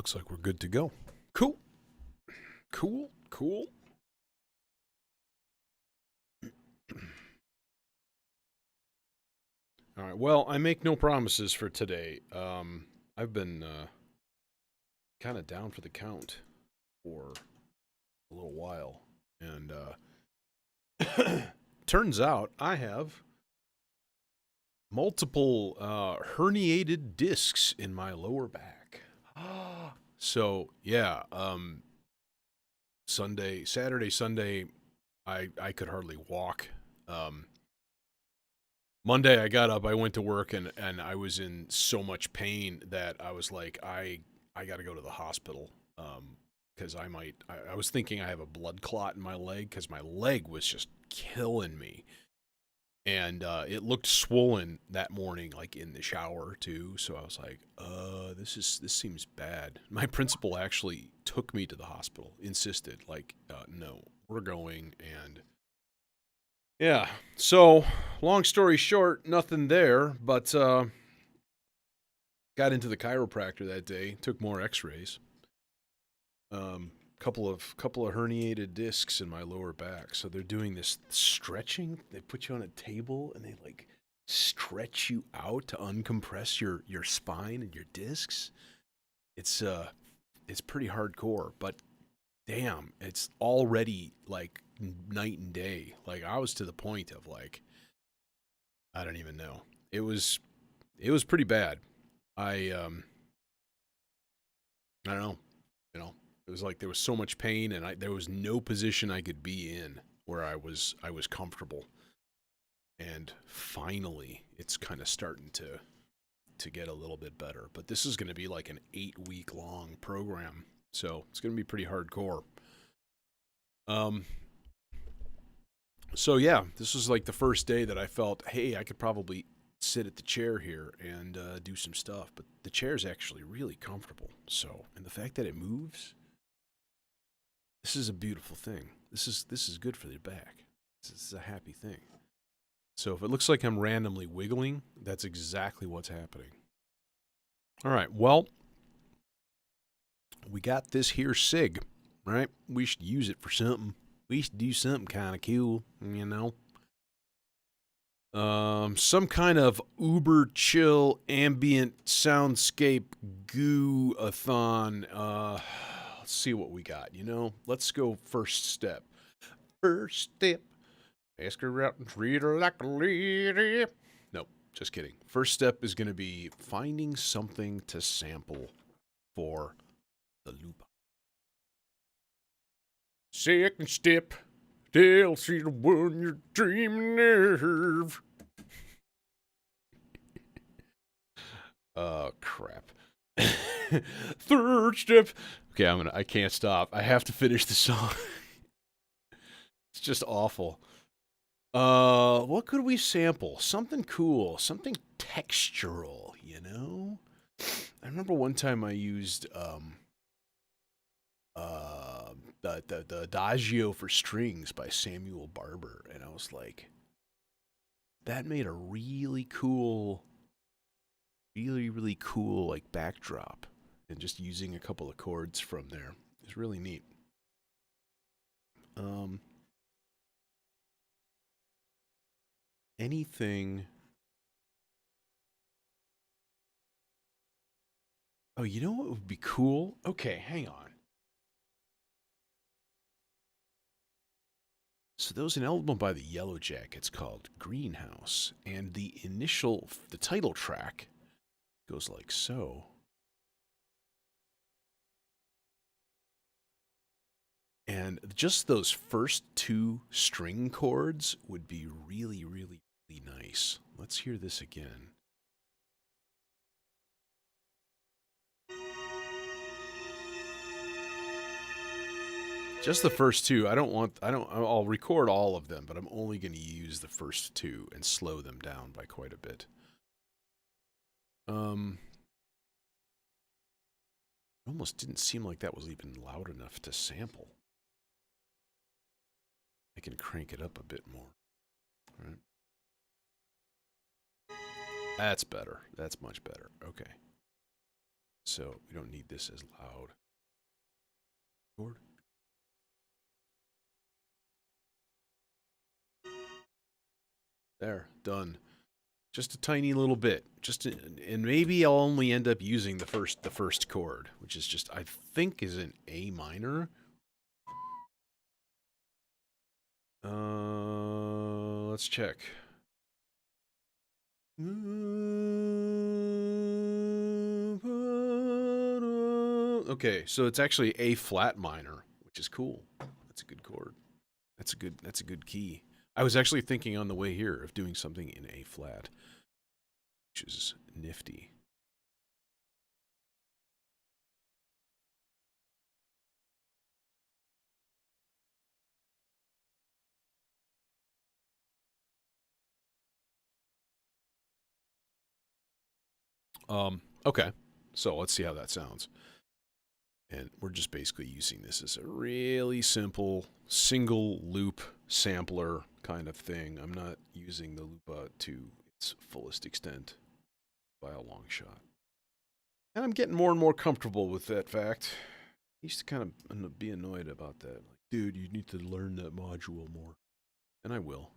Looks like we're good to go. Cool. Cool. Cool. All right. Well, I make no promises for today. I've been kind of down for the count for a little while, and turns out I have multiple herniated discs in my lower back. So yeah, Saturday, Sunday, I could hardly walk. Um, Monday I got up, I went to work, and I was in so much pain that I was like, I got to go to the hospital. Because I was thinking I have a blood clot in my leg because my leg was just killing me. And it looked swollen that morning, like in the shower too. So I was like, this seems bad. My principal actually took me to the hospital, insisted, like, no, we're going. And yeah, so long story short, nothing there, but got into the chiropractor that day, took more X-rays. Couple of herniated discs in my lower back. So they're doing this stretching. They put you on a table and they like stretch you out to uncompress your spine and your discs. It's pretty hardcore, but damn, it's already like night and day. Like I was to the point of like I don't even know. It was pretty bad. I don't know, you know. It was like there was so much pain, and there was no position I could be in where I was comfortable. And finally, it's kind of starting to get a little bit better. But this is going to be like an 8 week long program, so it's going to be pretty hardcore. Um, so yeah, this was like the first day that I felt, hey, I could probably sit at the chair here and do some stuff. But the chair is actually really comfortable. So, and the fact that it moves, this is a beautiful thing. This is good for your back. This is a happy thing. So if it looks like I'm randomly wiggling, that's exactly what's happening. All right. Well, we got this here SIG, right? We should use it for something. We should do something kind of cool, you know. Some kind of uber chill ambient soundscape goo-a-thon. Let's see what we got. Let's go first step. First step. Ask her out and treat her like a lady. Nope, just kidding. First step is going to be finding something to sample for the loop. Second step. They'll see the one you're dreaming of. Oh, crap. Third step. Okay, I can't stop. I have to finish the song. It's just awful. What could we sample? Something cool, something textural, you know? I remember one time I used the Adagio for Strings by Samuel Barber, and I was like, that made a really cool, really cool like backdrop, and just using a couple of chords from there is really neat. Um, anything. Oh, you know what would be cool? Okay, hang on. So there was an album by the Yellow Jackets called Greenhouse, and the title track goes like so. And just those first two string chords would be really, really, really nice. Let's hear this again. Just the first two. I'll record all of them, but I'm only going to use the first two and slow them down by quite a bit. Almost didn't seem like that was even loud enough to sample. I can crank it up a bit more. All right. That's better. That's much better. Okay. so we don't need this as loud. Chord. There, done. Just a tiny little bit. And maybe I'll only end up using the first chord, which is just I think is an A minor. Let's check. Okay, so it's actually A flat minor, which is cool. That's a good chord. That's a good key. I was actually thinking on the way here of doing something in A flat, which is nifty. Okay. So let's see how that sounds. And we're just basically using this as a really simple single loop sampler kind of thing. I'm not using the loop to its fullest extent by a long shot. And I'm getting more and more comfortable with that fact. I used to kind of be annoyed about that. Like, dude, you need to learn that module more. And I will.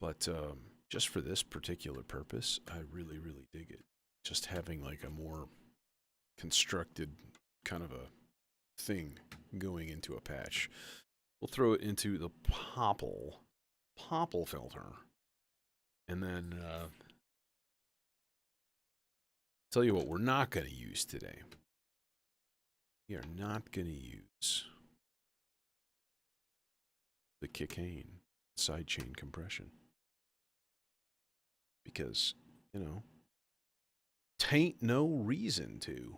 But just for this particular purpose, I really, really dig it. Just having like a more constructed kind of a thing going into a patch. We'll throw it into the popple filter. And then tell you what we're not going to use today. We are not going to use the chicane sidechain compression. Because, tain't no reason to.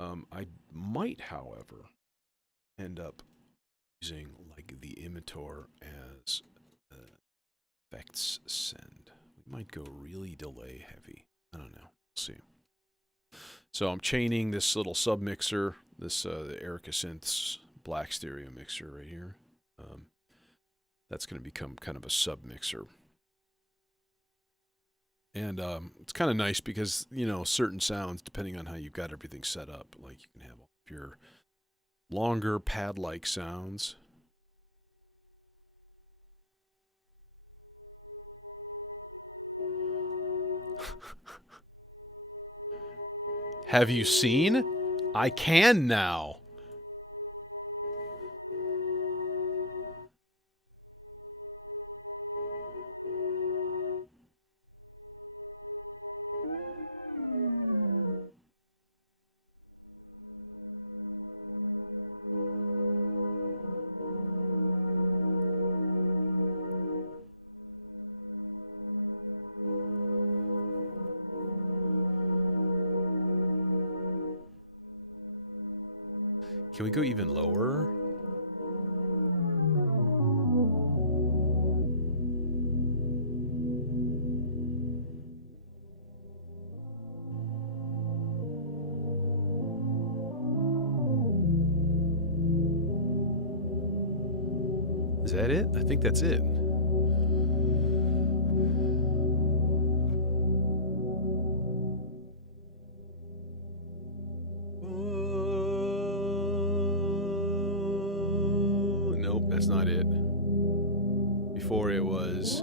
I might, however, end up using like the emitter as effects send. We might go really delay heavy. I don't know. We'll see. So I'm chaining this little sub mixer, this the Erica Synths black stereo mixer right here. That's going to become kind of a sub mixer. And it's kind of nice because, certain sounds, depending on how you've got everything set up, like you can have all of your longer pad-like sounds. Have you seen? I can now. Can we go even lower? Is that it? I think that's it. Nope, that's not it. Before it was...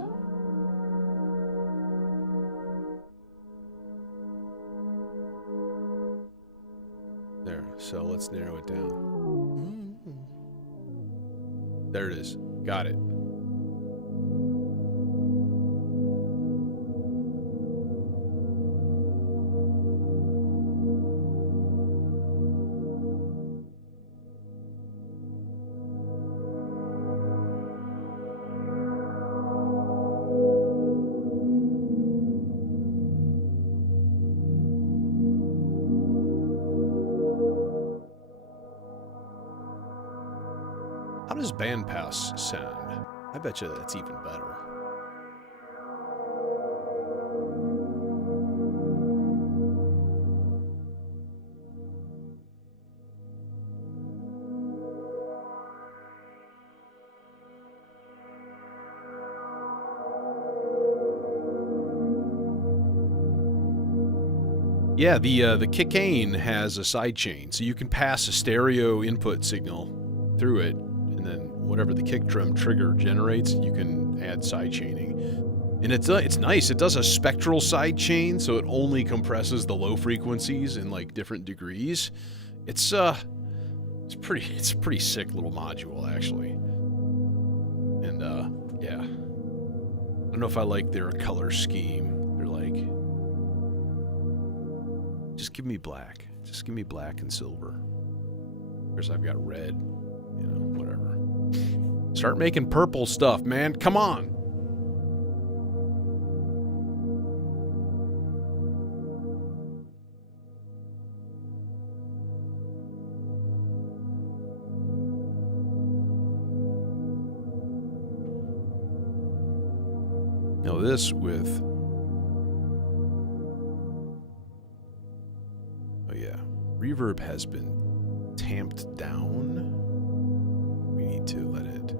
There, so let's narrow it down. There it is. Got it. How does bandpass sound? I bet you that's even better. Yeah, the Kicane has a sidechain, so you can pass a stereo input signal through it, and then whatever the kick drum trigger generates, you can add sidechaining. And it's nice. It does a spectral sidechain, so it only compresses the low frequencies in like different degrees. It's a pretty sick little module actually. And yeah. I don't know if I like their color scheme. They're like, just give me black. Just give me black and silver. Whereas I've got red, you know, whatever. Start making purple stuff, man. Come on. Now this with, oh yeah, reverb has been tamped down. We need to let it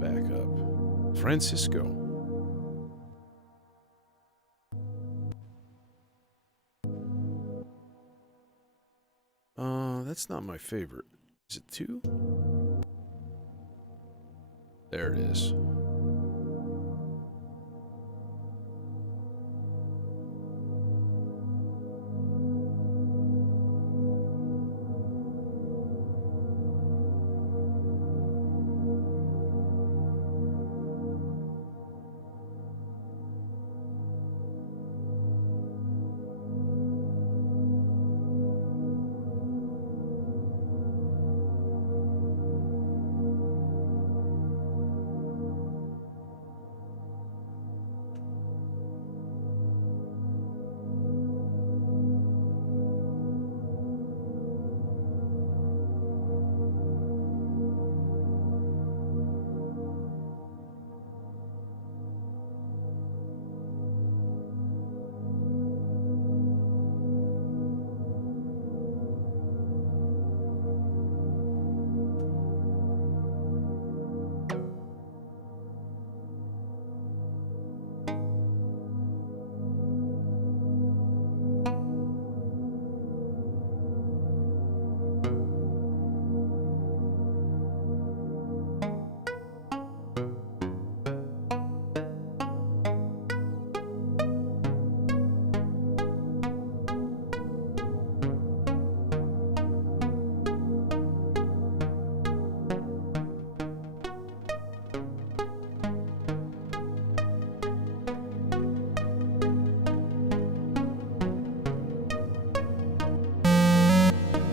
back up. Francisco. That's not my favorite. Is it 2? There it is.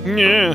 Yeah.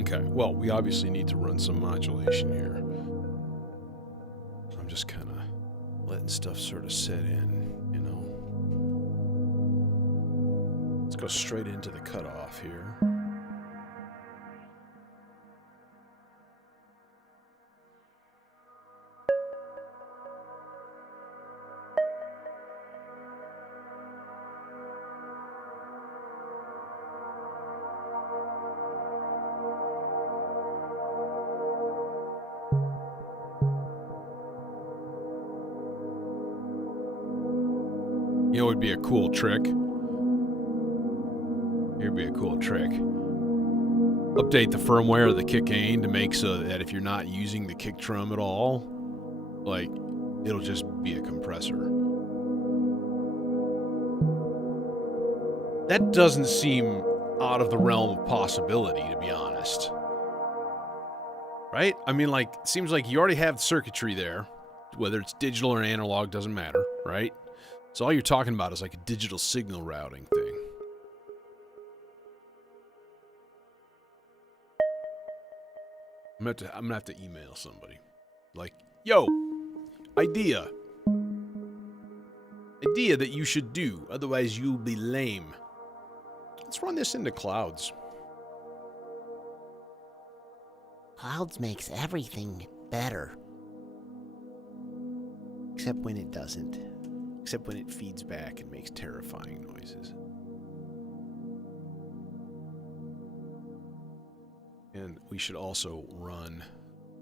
Okay, well, we obviously need to run some modulation here. I'm just kind of letting stuff sort of set in, you know. Let's go straight into the cutoff here. You know, it would be a cool trick. Here'd be a cool trick. Update the firmware of the Kicane to make so that if you're not using the kick drum at all, like, it'll just be a compressor. That doesn't seem out of the realm of possibility, to be honest. Right? I mean, like, it seems like you already have circuitry there. Whether it's digital or analog, doesn't matter, right? So all you're talking about is like a digital signal routing thing. I'm gonna have to email somebody. Like, yo, idea that you should do, otherwise you'll be lame. Let's run this into Clouds. Clouds makes everything better. Except when it doesn't. Except when it feeds back and makes terrifying noises. And we should also run,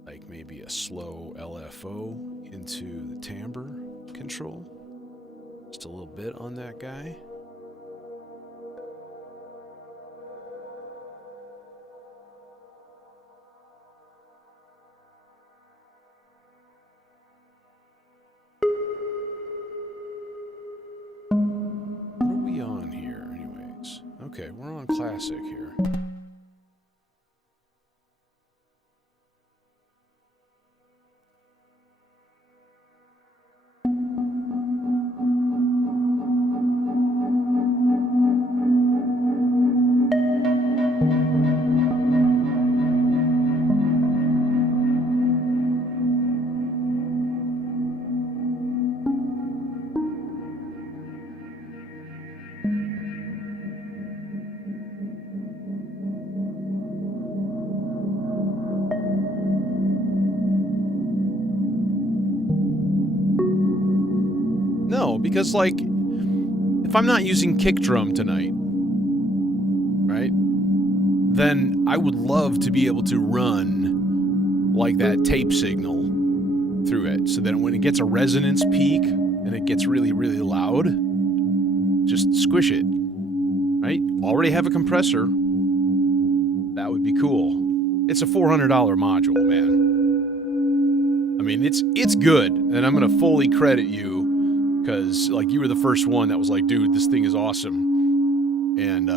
like, maybe a slow LFO into the timbre control. Just a little bit on that guy. What are we on here, anyways? Okay, we're on classic here. No, because, like, if I'm not using kick drum tonight, right, then I would love to be able to run, like, that tape signal through it, so that when it gets a resonance peak and it gets really, really loud, just squish it, right? Already have a compressor. That would be cool. It's a $400 module, man. I mean, it's good, and I'm gonna fully credit you, because, like, you were the first one that was like, dude, this thing is awesome. And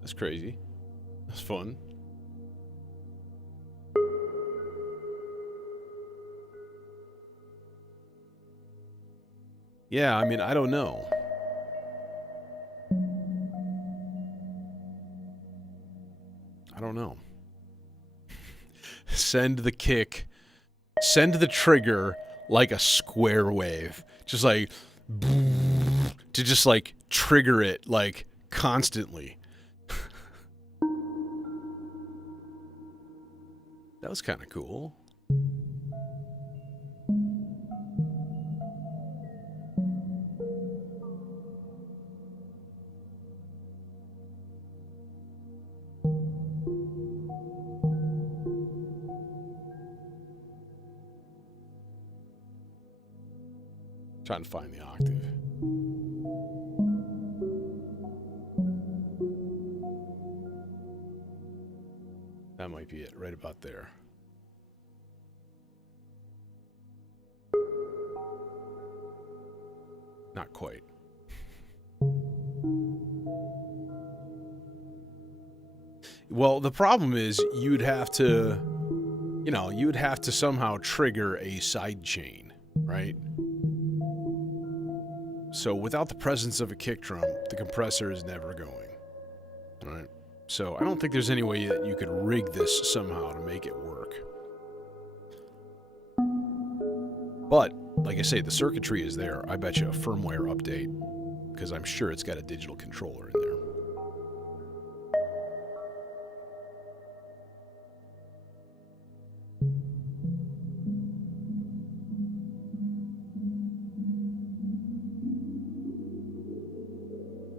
that's crazy. That's fun. Yeah, I mean, I don't know. I don't know. Send the kick. Send the trigger like a square wave. Just like... to just, like, trigger it, like, constantly. That was kind of cool. Trying to find the octave. That might be it, right about there. Not quite. Well, the problem is you'd have to, you know, you would have to somehow trigger a side chain, right? So without the presence of a kick drum, the compressor is never going, right? So I don't think there's any way that you could rig this somehow to make it work. But, like I say, the circuitry is there. I bet you a firmware update, because I'm sure it's got a digital controller in there.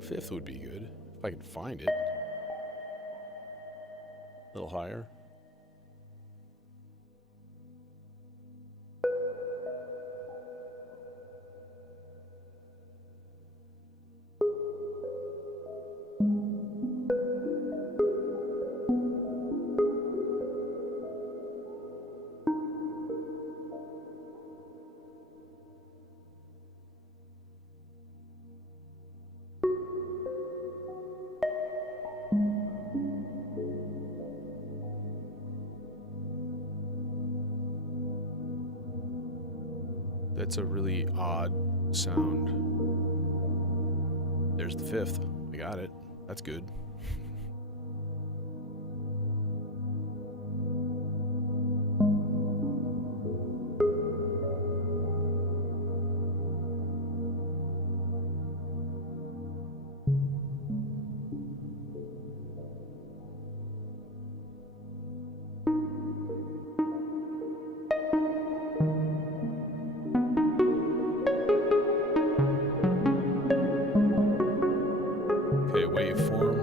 Fifth would be good, if I can find it. A little higher. It's a really odd sound. There's the 5th. I got it. That's good. Okay, waveform.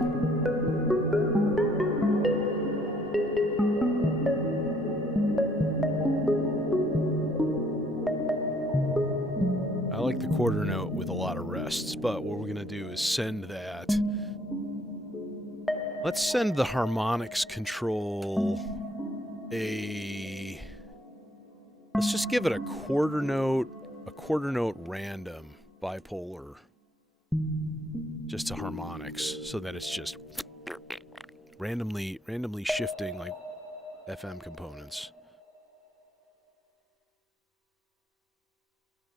I like the quarter note with a lot of rests, but what we're going to do is send that. Let's send the harmonics control a... Let's just give it a quarter note random bipolar just to harmonics so that it's just randomly shifting like FM components.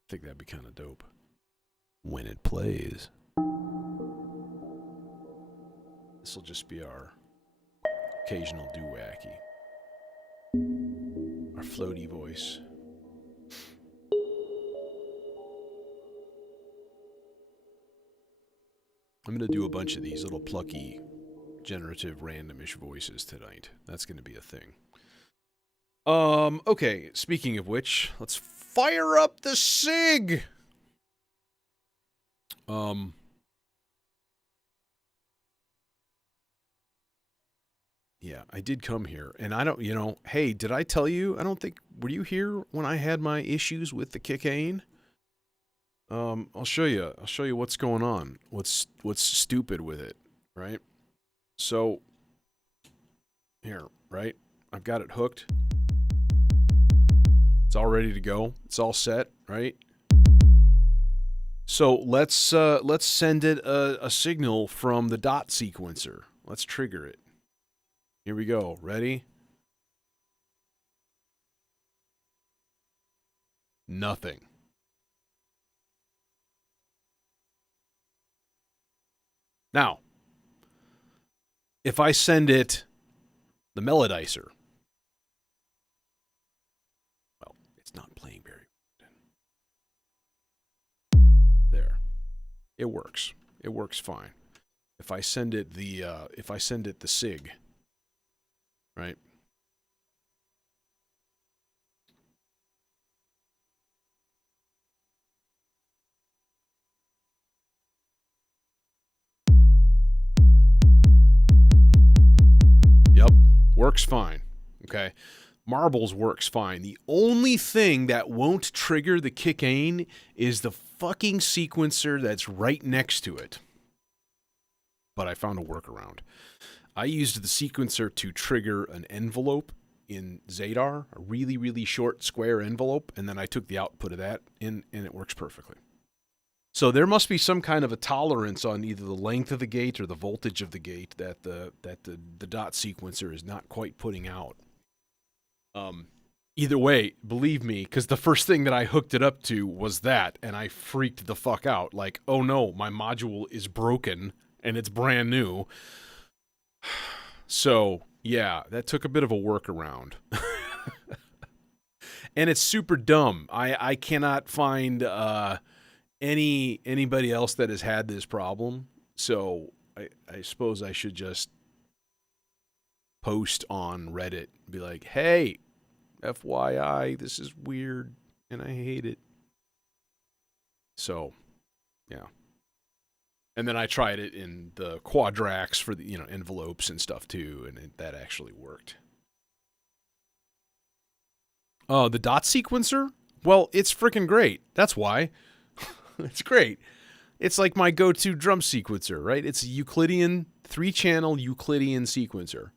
I think that'd be kind of dope when it plays. This will just be our occasional doo-wacky. Our floaty voice. I'm going to do a bunch of these little plucky, generative, randomish voices tonight. That's going to be a thing. Okay, speaking of which, let's fire up the SIG! Yeah, I did come here, and I don't, hey, did I tell you? I don't think, were you here when I had my issues with the cocaine? I'll show you what's going on. What's stupid with it, right? So, here, right? I've got it hooked. It's all ready to go. It's all set, right? So let's send it a signal from the dot sequencer. Let's trigger it. Here we go. Ready? Nothing. Now, if I send it the melodizer, well, it's not playing very good. There. It works. It works fine. If I send it the SIG, right? Yep, works fine. Okay. Marbles works fine. The only thing that won't trigger the kick-ain is the fucking sequencer that's right next to it. But I found a workaround. I used the sequencer to trigger an envelope in Zadar, a really, really short square envelope, and then I took the output of that in, and it works perfectly. So there must be some kind of a tolerance on either the length of the gate or the voltage of the gate that the dot sequencer is not quite putting out. Either way, believe me, because the first thing that I hooked it up to was that, and I freaked the fuck out. Like, oh no, my module is broken, and it's brand new. So, yeah, that took a bit of a workaround. And it's super dumb. I cannot find anybody else that has had this problem. So I suppose I should just post on Reddit and be like, hey, FYI, this is weird and I hate it. So, yeah. And then I tried it in the quadrax for the, envelopes and stuff too, and that actually worked. The dot sequencer? Well, it's freaking great. That's why. It's great. It's like my go-to drum sequencer, right? It's a Euclidean, 3-channel Euclidean sequencer.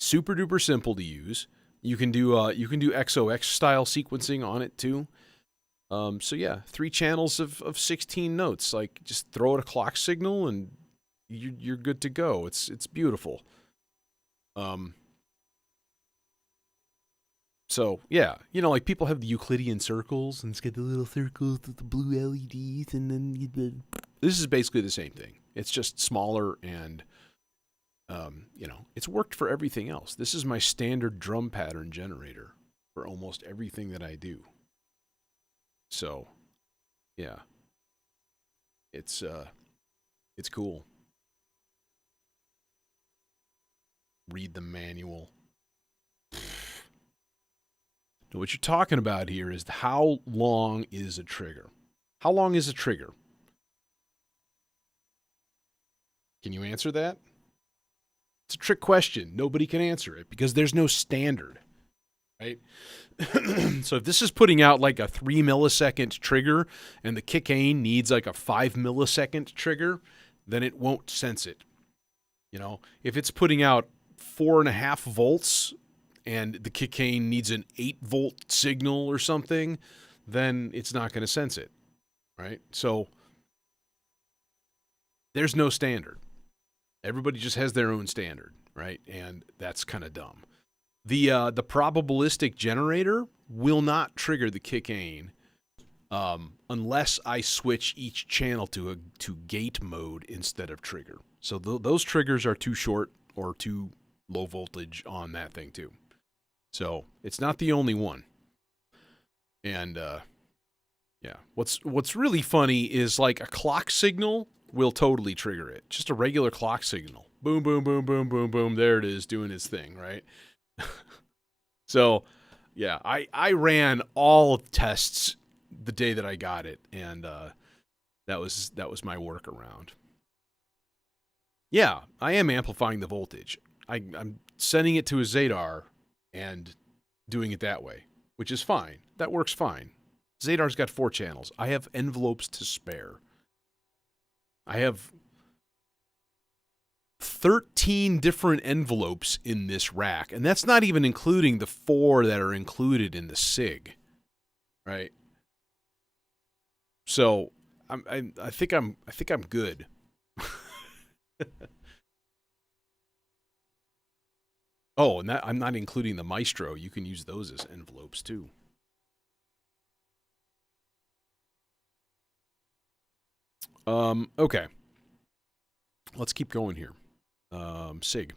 Super duper simple to use. You can do XOX style sequencing on it too. So yeah, 3 channels of 16 notes. Like, just throw it a clock signal and you're good to go. It's beautiful. So, yeah, you know, like people have the Euclidean circles, and it's got the little circles with the blue LEDs, and then this is basically the same thing. It's just smaller, and, you know, it's worked for everything else. This is my standard drum pattern generator for almost everything that I do. So, yeah, it's cool. Read the manual. What you're talking about here is how long is a trigger? How long is a trigger? Can you answer that? It's a trick question. Nobody can answer it because there's no standard, right? So if this is putting out like a 3 millisecond trigger and the Kickane needs like a 5 millisecond trigger, then it won't sense it. You know, if it's putting out 4.5 volts and the Kickane needs an 8-volt signal or something, then it's not going to sense it, right? So there's no standard. Everybody just has their own standard, right? And that's kind of dumb. The probabilistic generator will not trigger the Kickane unless I switch each channel to gate mode instead of trigger. So those triggers are too short or too low voltage on that thing too. So it's not the only one. And yeah, what's really funny is like a clock signal will totally trigger it. Just a regular clock signal. Boom, boom, boom, boom, boom, boom. There it is doing its thing, right? So, yeah, I ran all tests the day that I got it, and that was my workaround. Yeah, I am amplifying the voltage. I'm sending it to a Zadar and doing it that way, which is fine. That works fine. Zadar's got 4 channels. I have envelopes to spare. I have 13 different envelopes in this rack, and that's not even including the 4 that are included in the SIG, right? So I think I'm good. Oh, and that I'm not including the Maestro. You can use those as envelopes too. Okay. Let's keep going here. SIG.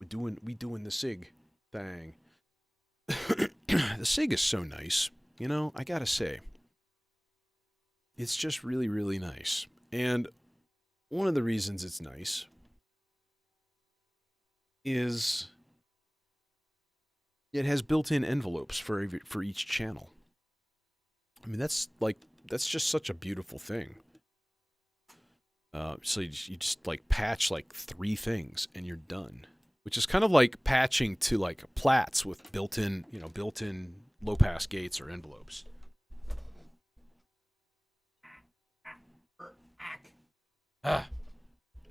We doing the SIG thing. The SIG is so nice. You know, I gotta say. It's just really, really nice. And one of the reasons it's nice is it has built-in envelopes for each channel. I mean, that's just such a beautiful thing. So you just like patch like 3 things and you're done, which is kind of like patching to like plats with built-in low-pass gates or envelopes.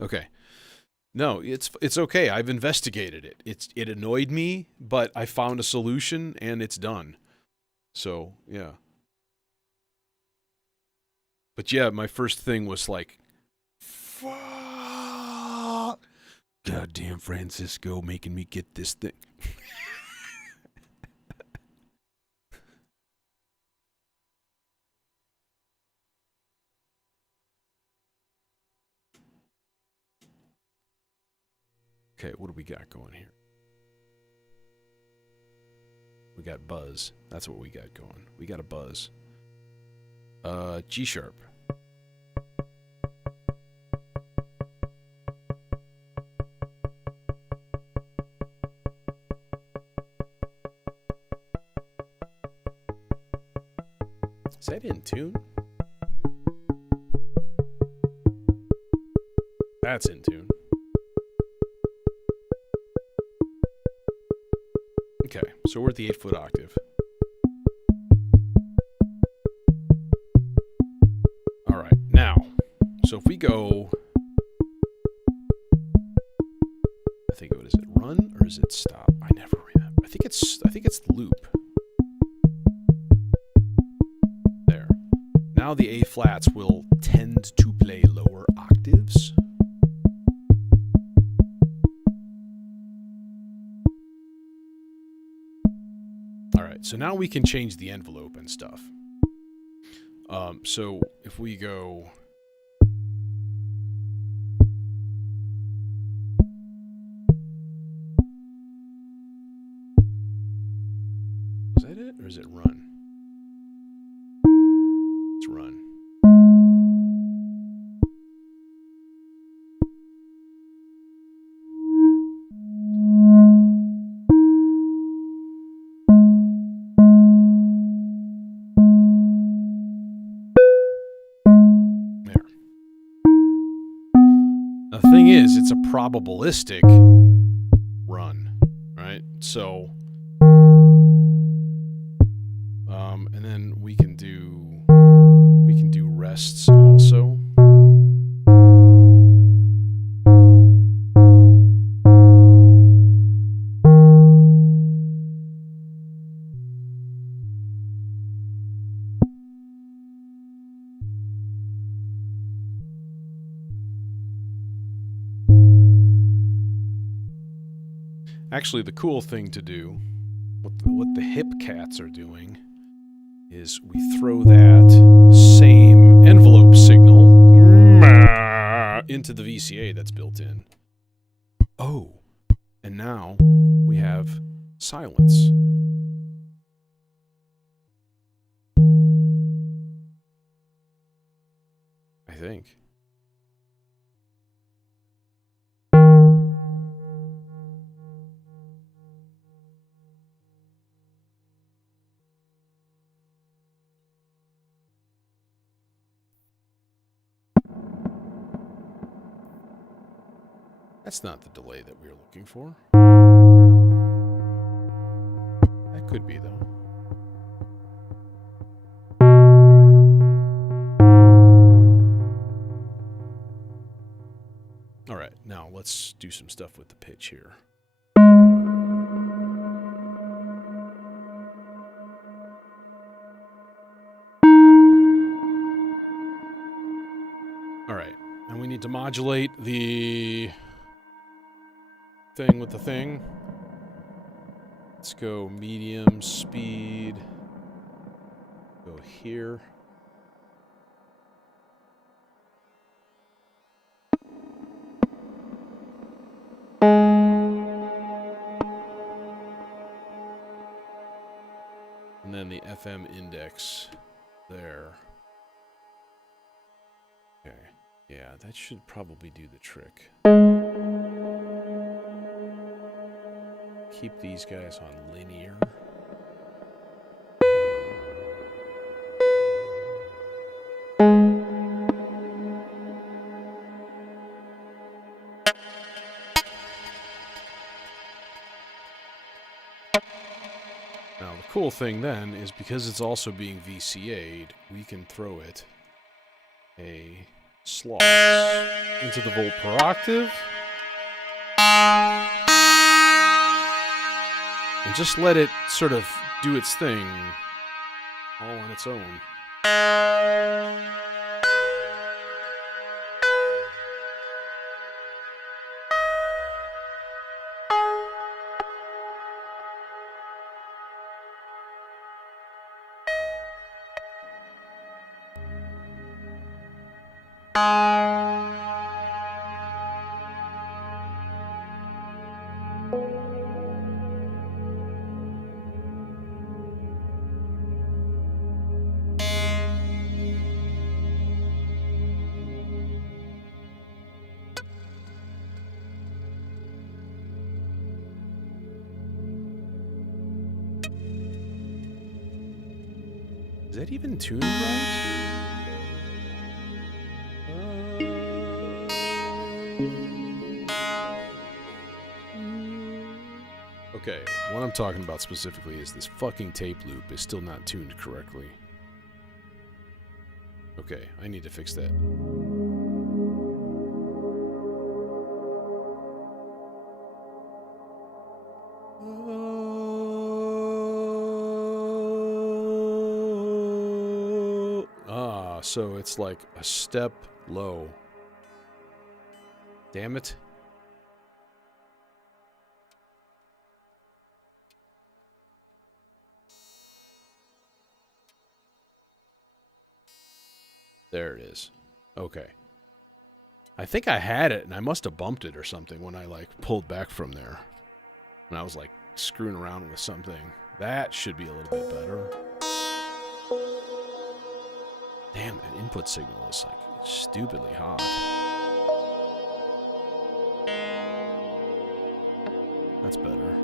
Okay. No, it's okay. I've investigated it. It annoyed me, but I found a solution and it's done. So, yeah. But yeah, my first thing was like, fuck. Goddamn Francisco making me get this thing. Okay, what do we got going here? We got buzz. That's what we got going. We got a buzz. G sharp. Is that in tune? That's in tune. Okay, so we're at the 8-foot octave. All right, now, so if we go, I think what is it, run or is it stop? I never remember. I think it's loop. There. Now the A flats will tend to play lower octaves. So now we can change the envelope and stuff. So if we go... Was that it? Or is it run? It's run. There. The thing is, it's a probabilistic run, right? So, and then we can do rests also. Actually, the cool thing to do, what the hip cats are doing, is we throw that same envelope signal into the VCA that's built in. Oh, and now we have silence. I think. That's not the delay that we were looking for. That could be, though. All right, now let's do some stuff with the pitch here. All right, and we need to modulate the thing with the thing. Let's go medium speed. Go here. And then the FM index there. Okay. Yeah, that should probably do the trick. Keep these guys on linear. Now, the cool thing then is because it's also being VCA'd, we can throw it a slot into the volt per octave. And just let it sort of do its thing all on its own. Is that even tuned right? Okay, what I'm talking about specifically is this fucking tape loop is still not tuned correctly. Okay, I need to fix that. So it's like a step low. Damn it. There it is. Okay. I think I had it, and I must have bumped it or something when I, like, pulled back from there. When I was, like, screwing around with something. That should be a little bit better. Damn, that input signal is, like, stupidly hot. That's better.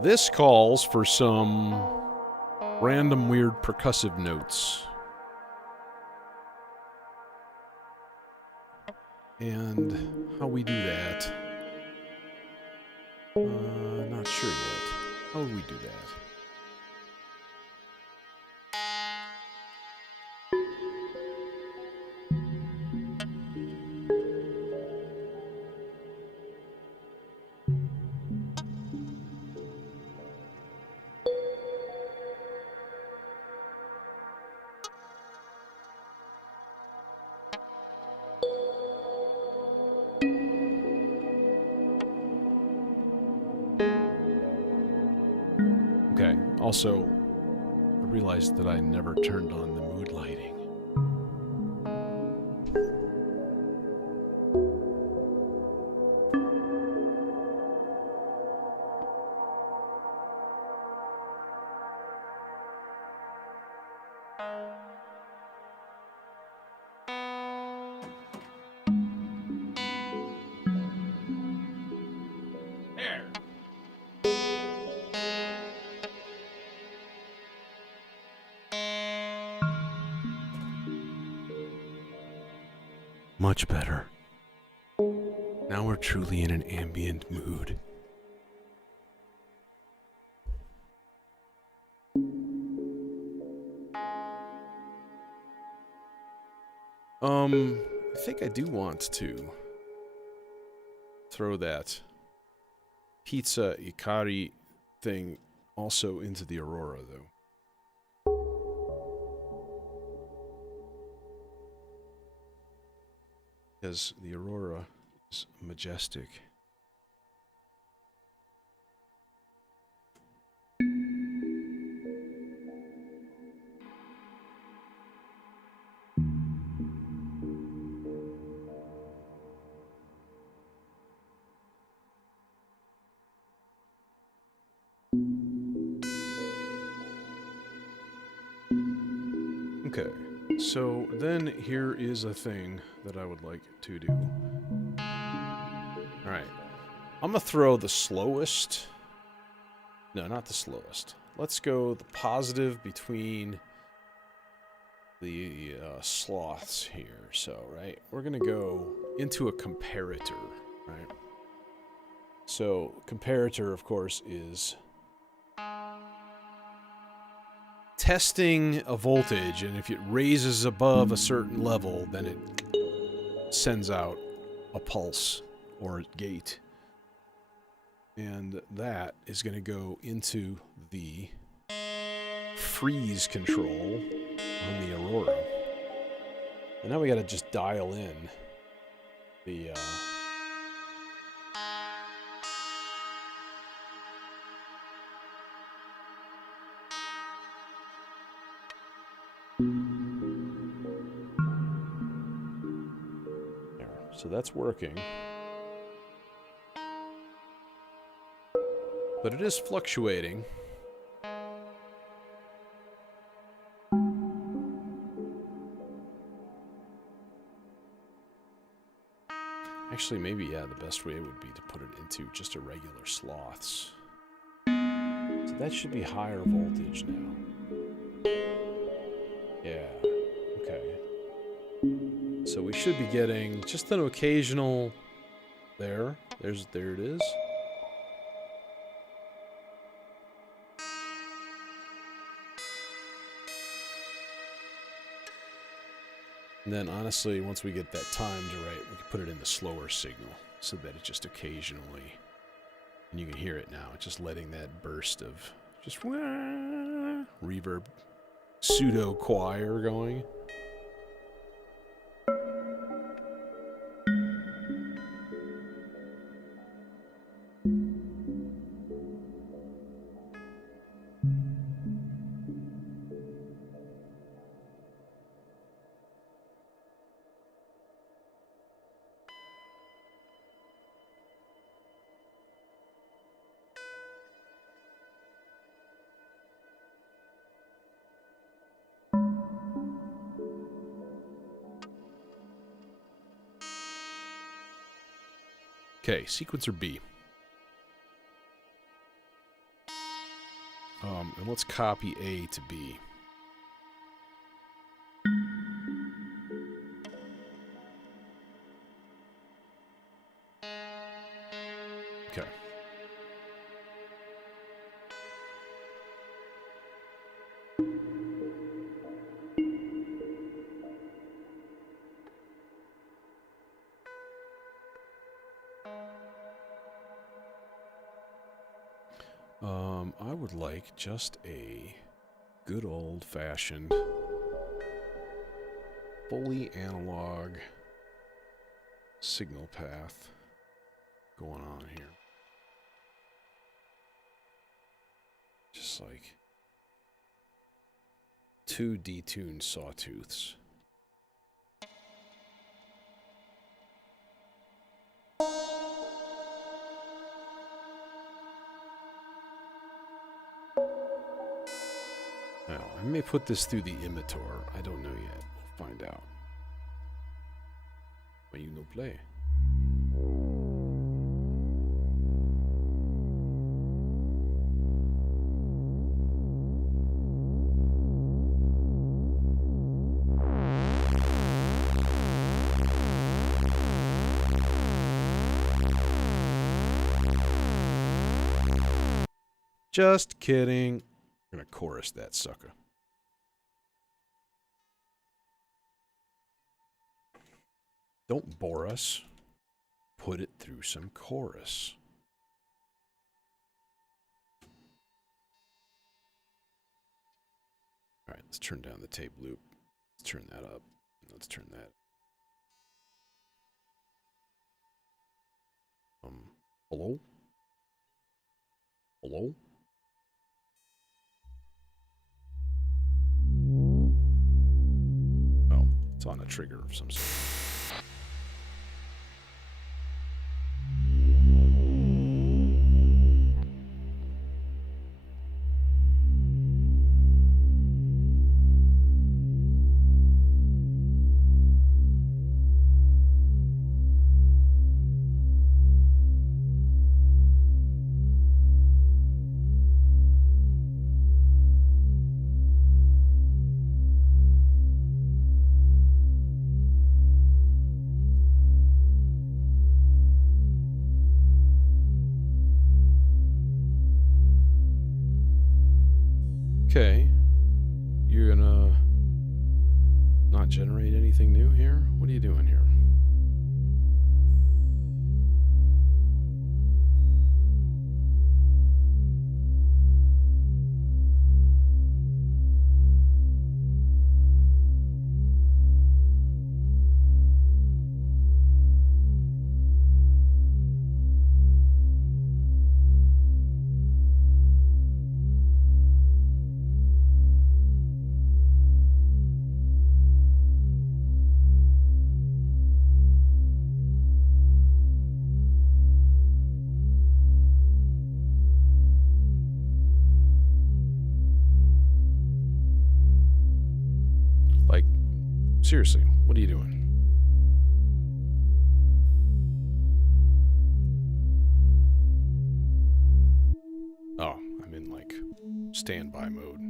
This calls for some random weird percussive notes. And how we do that? Not sure yet. How would we do that? Okay, also, I realized that I never turned on the mood lighting. Much better. Now we're truly in an ambient mood. I think I do want to throw that pizza Ikari thing also into the Aurora, though. Because the Aurora is majestic. Okay, so then here is a thing that I would like to do. Alright, I'm gonna throw the slowest. No, not the slowest. Let's go the positive between the sloths here. So, right, we're gonna go into a comparator, right? So, comparator, of course, is testing a voltage, and if it raises above a certain level, then it sends out a pulse or a gate. And that is going to go into the freeze control on the Aurora. And now we got to just dial in the there. So that's working. But it is fluctuating. Actually, maybe, yeah, the best way would be to put it into just a regular sloths. So that should be higher voltage now. Yeah, okay. So we should be getting just an occasional... There it is. And then, honestly, once we get that timed right, we can put it in the slower signal so that it just occasionally, and you can hear it now, just letting that burst of just reverb pseudo choir going. Okay, sequencer B. And let's copy A to B. Okay. I would like just a good old-fashioned, fully analog signal path going on here. Just like 2 detuned sawtooths. Now, I may put this through the imitor. I don't know yet. We'll find out. But you no play. Just kidding. I'm gonna chorus that sucker. Don't bore us. Put it through some chorus. All right, let's turn down the tape loop. Let's turn that up. Let's turn that. Hello? Hello? Oh, it's on a trigger of some sort. Okay. You're gonna not generate anything new here? What are you doing here? Like, seriously, what are you doing? Oh, I'm in, like, standby mode.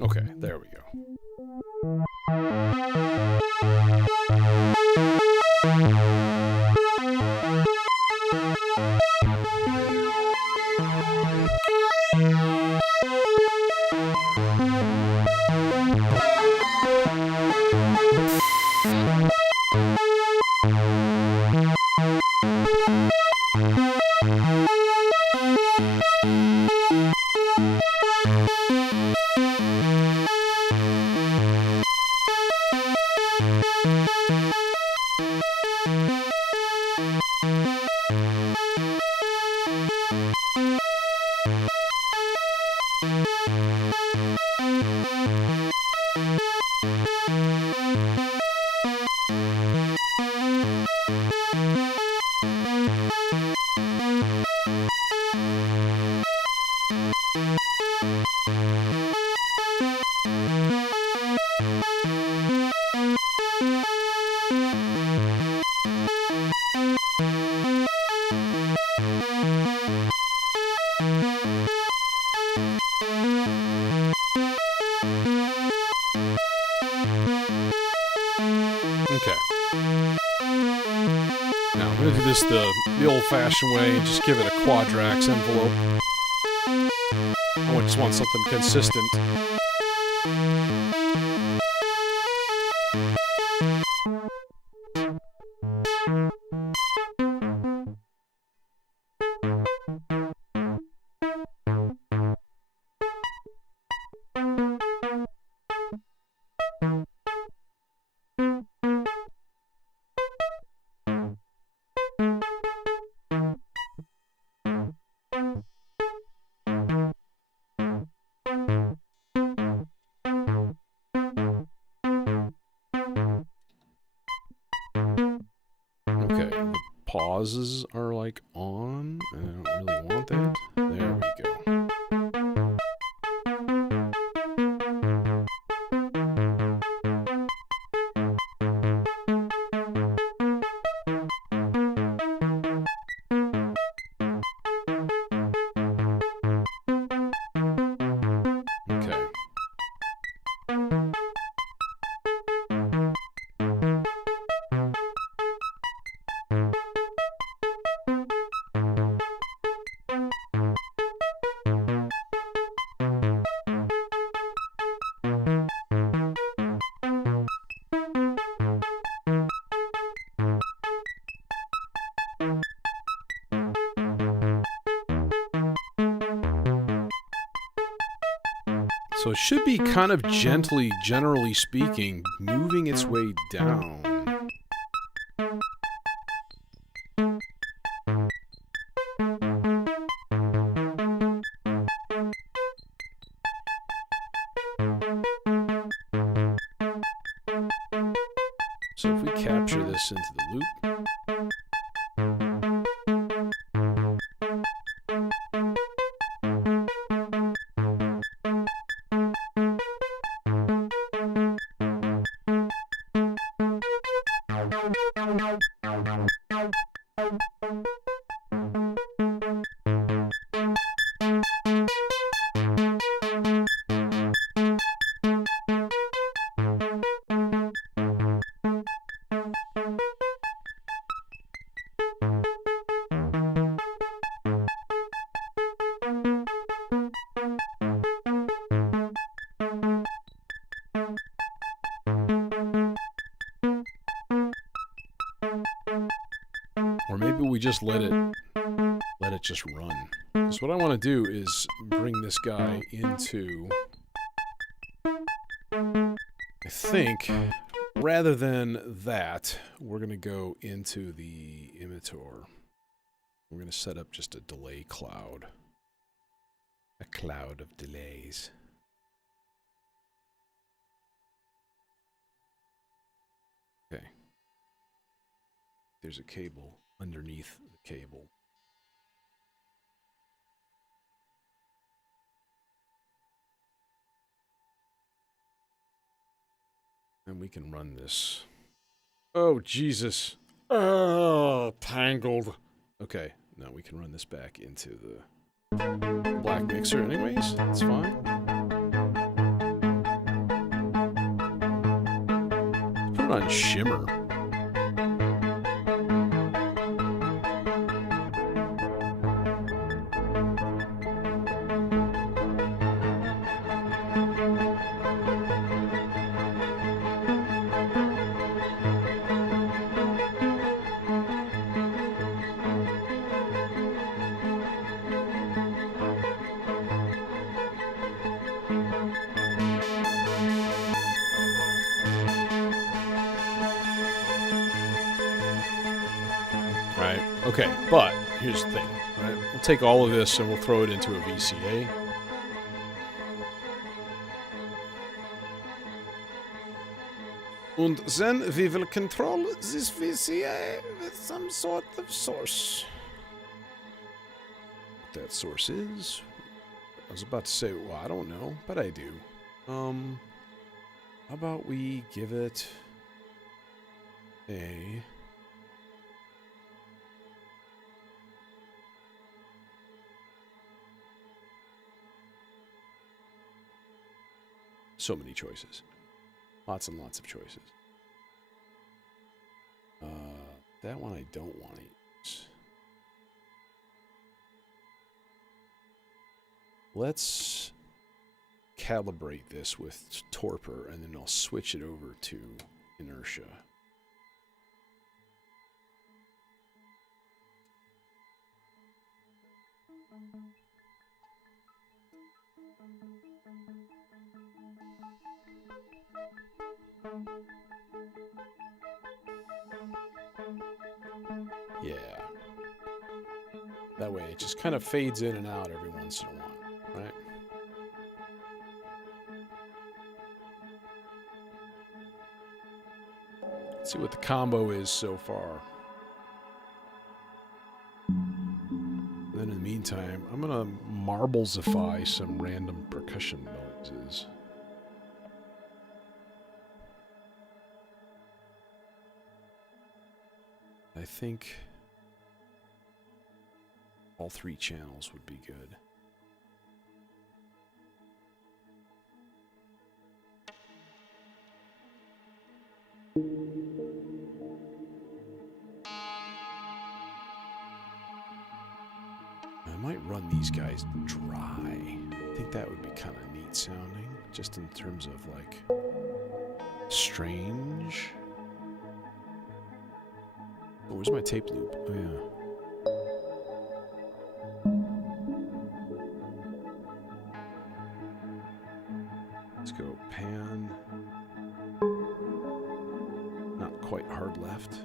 Okay, there we go. Okay. Now I'm gonna do this the old-fashioned way and just give it a quadrax envelope. I just want something consistent. Okay, the pauses are like on, and I don't really want that. There we go. Okay. So it should be kind of gently, generally speaking, moving its way down. So if we capture this into the loop, or maybe we just let it just run. Because what I want to do is bring this guy into, I think, rather than that, we're going to go into the emitter. We're going to set up just a delay cloud. A cloud of delays. Okay. There's a cable underneath the cable. And we can run this. Oh, Jesus. Oh, tangled. Okay, now we can run this back into the black mixer anyways. That's fine. Put it on shimmer. Okay, but here's the thing, right? We'll take all of this and we'll throw it into a VCA. And then we will control this VCA with some sort of source. What that source is? I was about to say, well, I don't know, but I do. How about we give it a... So many choices. Lots and lots of choices. That one I don't want to use. Let's calibrate this with torpor, and then I'll switch it over to inertia. Yeah. That way it just kind of fades in and out every once in a while, right? Let's see what the combo is so far. Then in the meantime, I'm gonna marblesify some random percussion noises. I think all 3 channels would be good. I might run these guys dry. I think that would be kind of neat sounding, just in terms of like strange. Oh, where's my tape loop? Oh yeah. Let's go pan. Not quite hard left.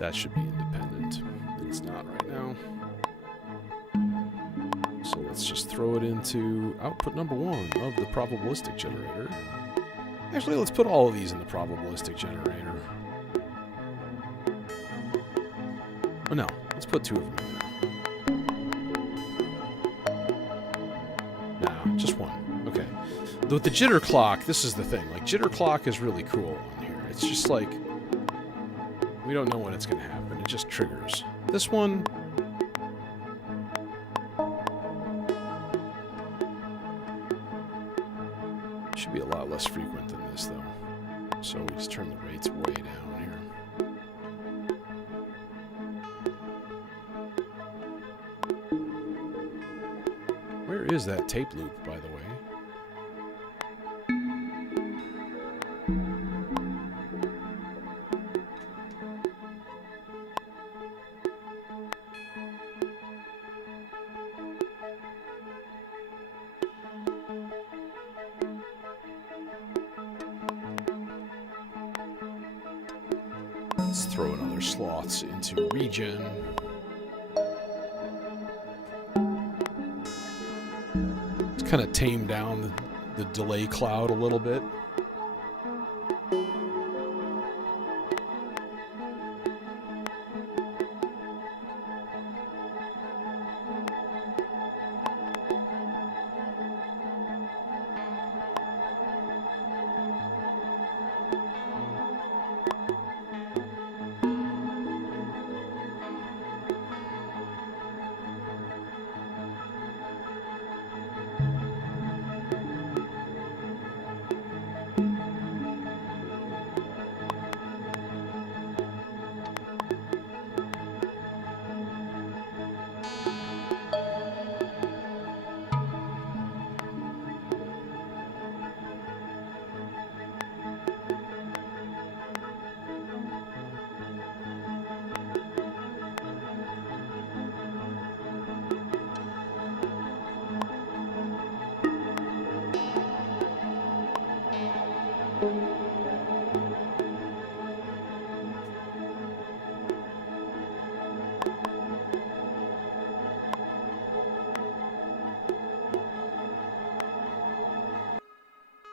That should be independent. It's not right now. So let's just throw it into output number 1 of the probabilistic generator. Actually, let's put all of these in the probabilistic generator. Oh no, let's put 2 of them in there. Nah, just 1. Okay. With the jitter clock, this is the thing. Like, jitter clock is really cool on here. It's just like, we don't know when it's going to happen. It just triggers. This one... should be a lot less frequent than this, though. So we just turn the rates way down here. is that tape loop, by the way? Let's throw another slots into regen. Let's kind of tame down the delay cloud a little bit.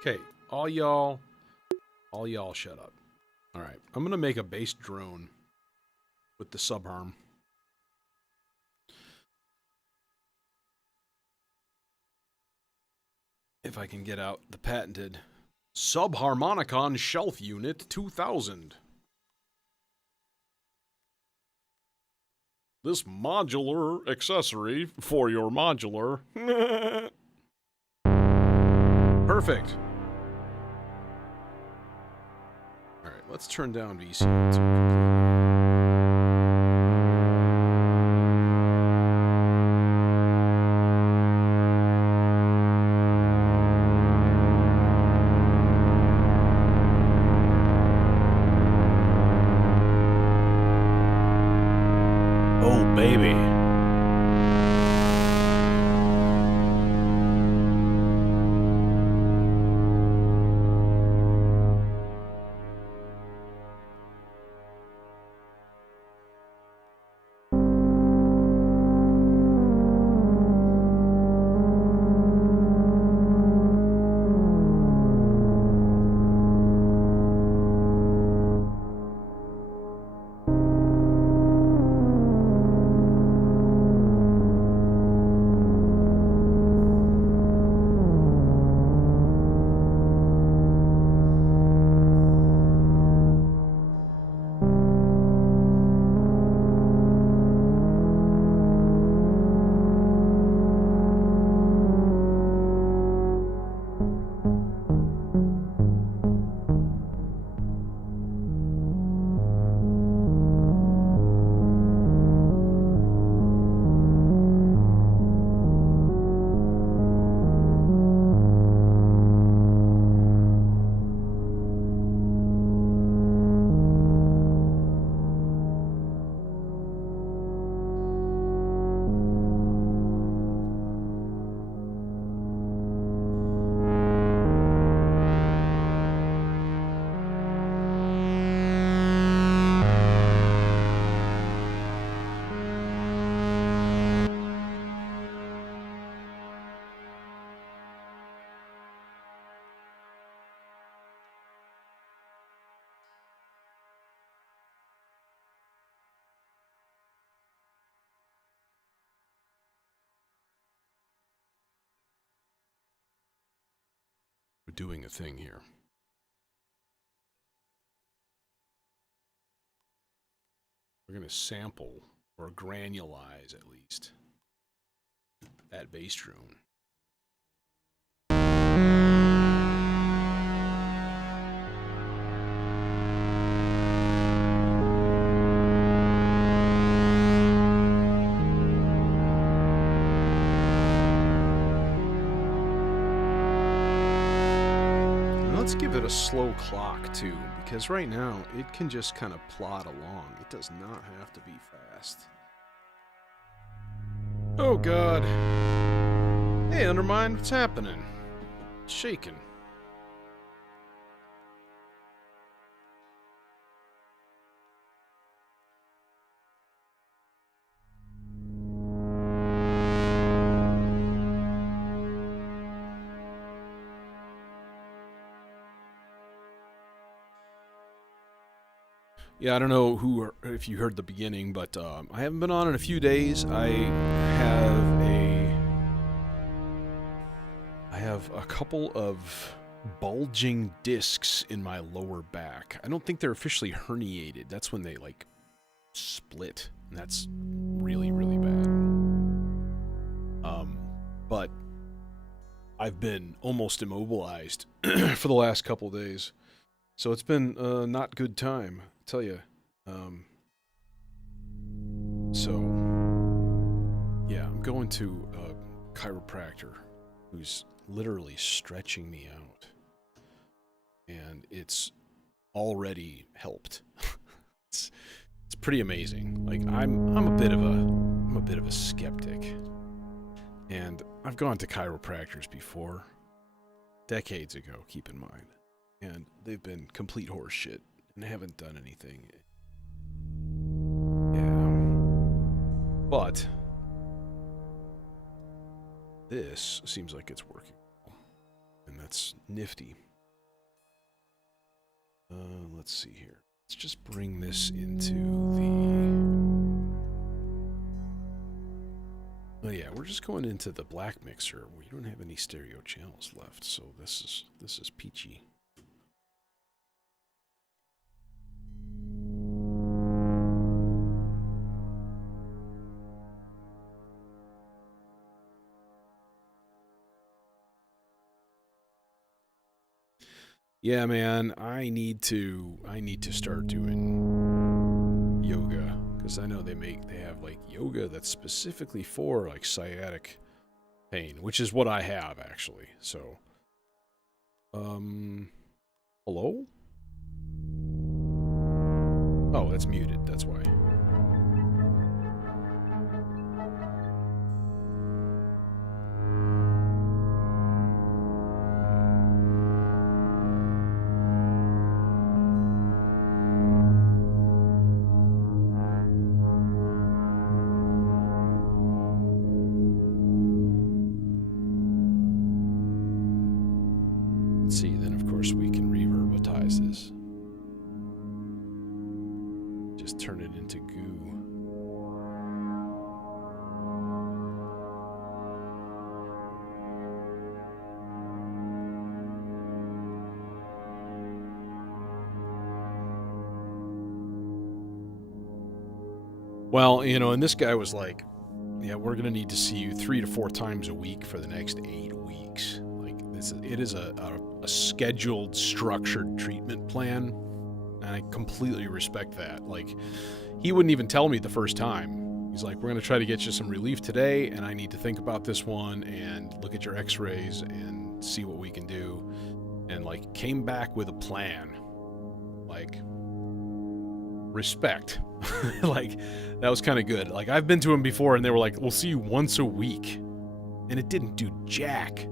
Okay, all y'all shut up. All right, I'm gonna make a base drone with the subharm. If I can get out the patented Subharmonicon Shelf Unit 2000. This modular accessory for your modular. Perfect. All right, let's turn down VCO2 completely. Oh, baby. We're doing a thing here. We're going to sample, or granulize at least, that bass drone. let's give it a slow clock too, because right now it can just kind of plod along. It does not have to be fast. Oh God. Hey, Undermine, what's happening? It's shaking. Yeah, I don't know if you heard the beginning, but I haven't been on in a few days. I have a couple of bulging discs in my lower back. I don't think they're officially herniated. That's when they like split, and that's really, really bad. But I've been almost immobilized for the last couple days, so it's been not good time. Tell you. So, yeah, I'm going to a chiropractor who's literally stretching me out, and it's already helped. it's pretty amazing. Like I'm a bit of a skeptic, and I've gone to chiropractors before, decades ago. Keep in mind, and they've been complete horse shit. And haven't done anything. Yeah. But this seems like it's working. And that's nifty. Let's see here. Let's just bring this into the... Oh yeah, we're just going into the black mixer. We don't have any stereo channels left, so this is peachy. Yeah, man, I need to start doing yoga, because I know they have like yoga that's specifically for like sciatic pain, which is what I have actually. So hello? Oh, that's muted, that's why. Let's see, then of course we can reverbatize this. Just turn it into goo. Well, you know, and this guy was like, yeah, we're going to need to see you 3 to 4 times a week for the next 8 weeks. Like, it is a scheduled, structured treatment plan, and I completely respect that. Like, he wouldn't even tell me the first time. He's like, we're going to try to get you some relief today, and I need to think about this one and look at your x-rays and see what we can do. And, like, came back with a plan. Like, respect. Like, that was kind of good. Like, I've been to him before, and they were like, we'll see you once a week. And it didn't do jack.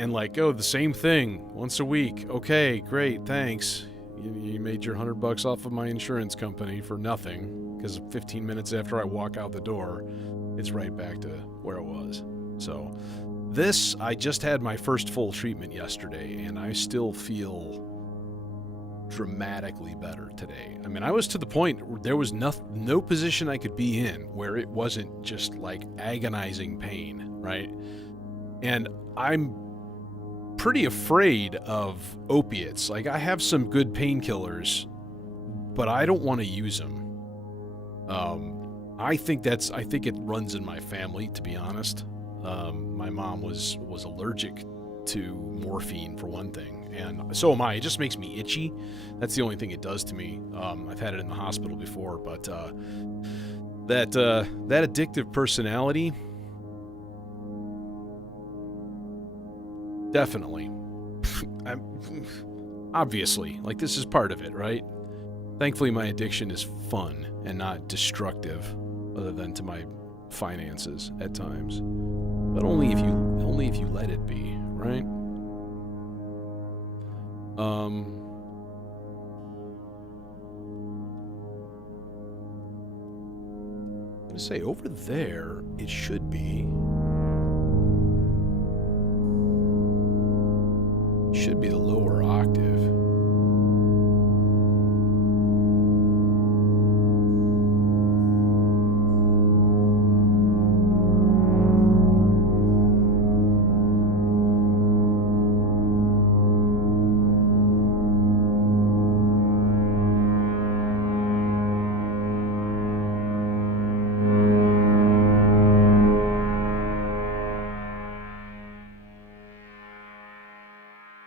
And like, oh, the same thing, once a week. Okay, great, thanks. You made your $100 off of my insurance company for nothing, because 15 minutes after I walk out the door, it's right back to where it was. So, this, I just had my first full treatment yesterday, and I still feel dramatically better today. I mean, I was to the point where there was no position I could be in where it wasn't just like agonizing pain, right? And I'm pretty afraid of opiates. Like, I have some good painkillers, but I don't want to use them. I think it runs in my family, to be honest. My mom was allergic to morphine, for one thing, and so am I. It just makes me itchy. That's the only thing it does to me. I've had it in the hospital before, but that addictive personality, definitely. obviously, like, this is part of it, right? Thankfully, my addiction is fun and not destructive, other than to my finances at times. But only if you let it be, right? I'm gonna say over there it should be the lower octave.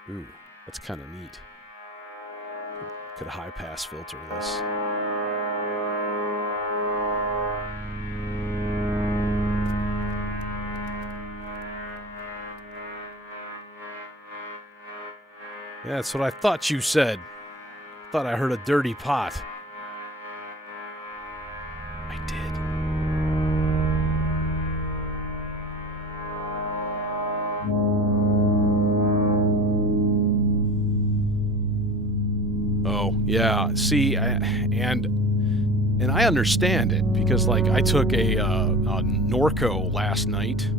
Ooh, that's kind of neat. Could high pass filter this. Yeah, that's what I thought you said. Thought I heard a dirty pot. I did. Oh, yeah. See, and I understand it because, like, I took a Norco last night,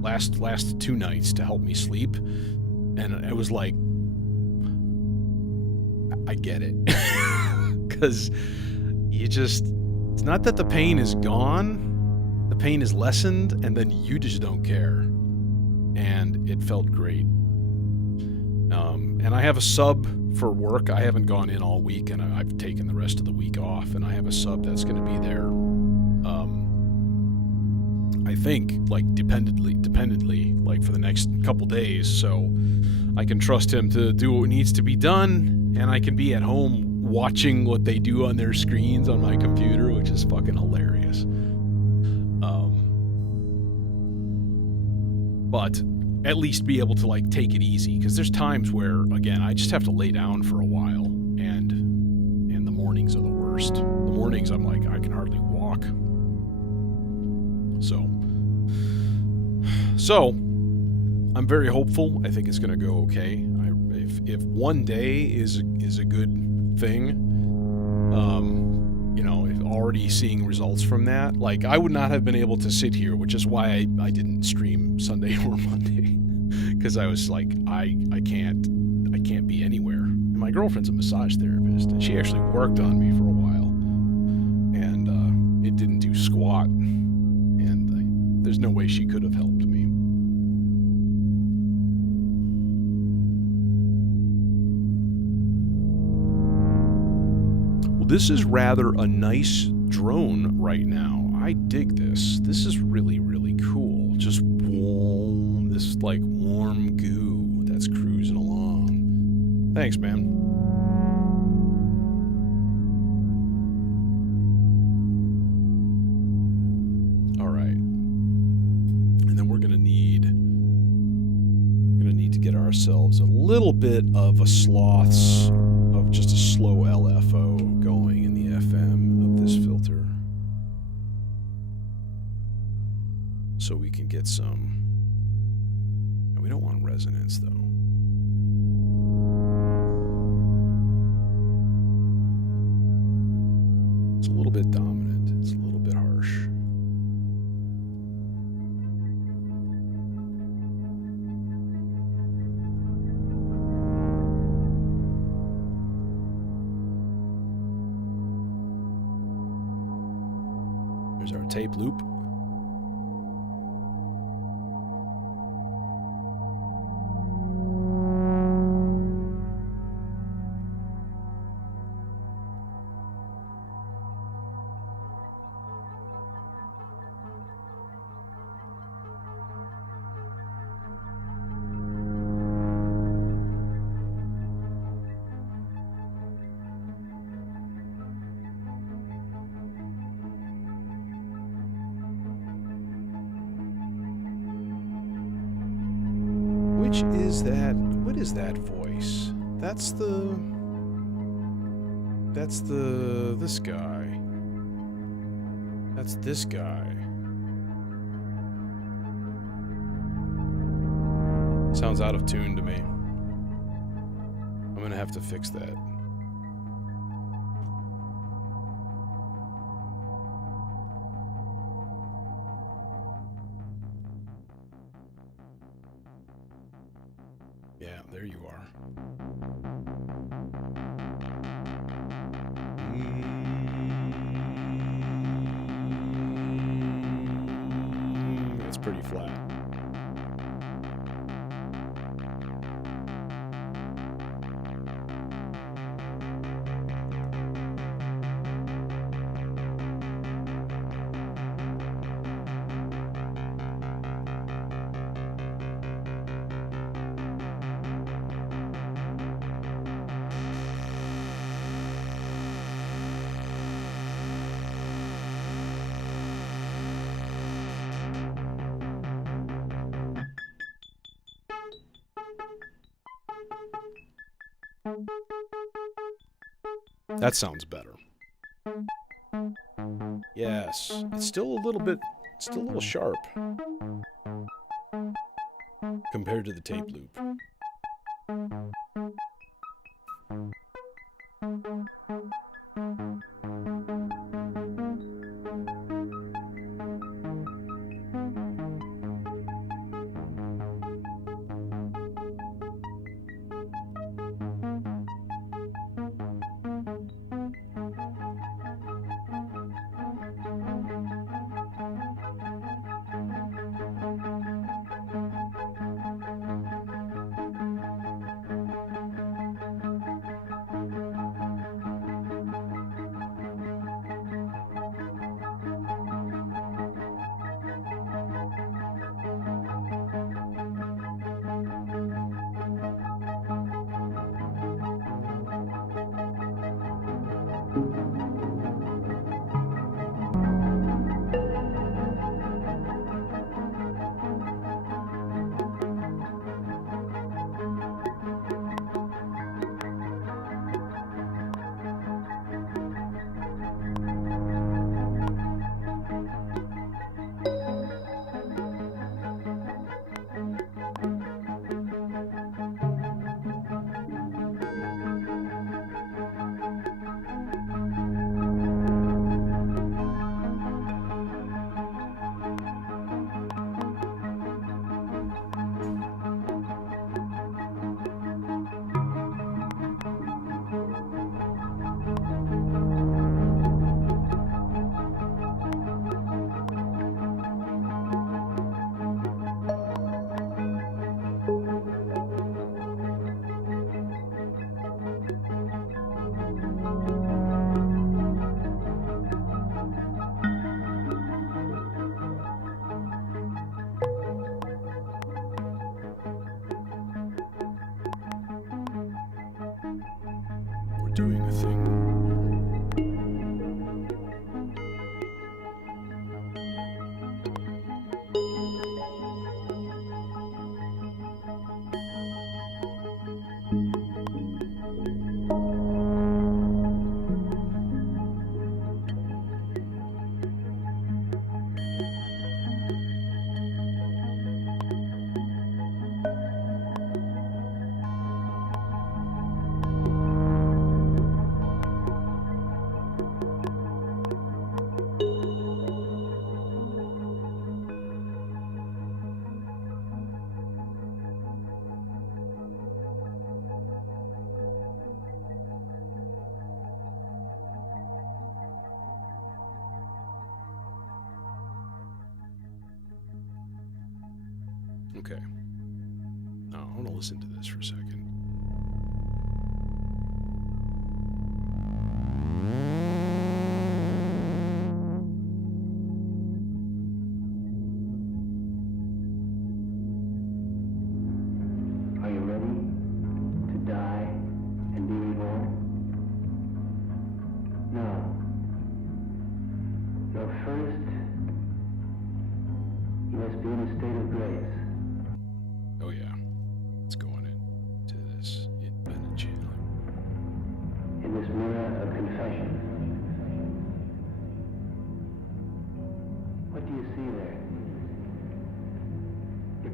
last 2 nights to help me sleep, and it was like, I get it, because it's not that the pain is gone, the pain is lessened, and then you just don't care, and it felt great. And I have a sub for work. I haven't gone in all week, and I've taken the rest of the week off, and I have a sub that's going to be there, I think, like, dependently, like, for the next couple days, so I can trust him to do what needs to be done, and I can be at home watching what they do on their screens on my computer, which is fucking hilarious. But at least be able to, like, take it easy, because there's times where, again, I just have to lay down for a while, and the mornings are the worst. The mornings I'm like, I can hardly walk. So I'm very hopeful. I think it's gonna go okay. If one day is a good thing, if already seeing results from that, like, I would not have been able to sit here, which is why I didn't stream Sunday or Monday, because I was like, I can't be anywhere. And my girlfriend's a massage therapist, and she actually worked on me for a while, and it didn't do squat, and there's no way she could have helped me. Well, this is rather a nice drone right now. I dig this. This is really, really cool. Just warm, this, like, warm goo that's cruising along. Thanks, man. All right. And then we're gonna need to get ourselves a little bit of a sloth's, of just a slow LFO going in the FM of this filter, so we can get some. And we don't want resonance, though. It's a little bit dominant. It's a little bit harsh. There's our tape loop. Which is that? What is that voice? That's this guy. That's this guy. Sounds out of tune to me. I'm gonna have to fix that. Yeah, there you are. It's pretty flat. That sounds better. Yes, it's still a little sharp compared to the tape loop. We're doing a thing. Okay. Now, I want to listen to this for a second. Are you ready to die and be reborn? No. No, first, you must be in a state of grace. Oh, yeah.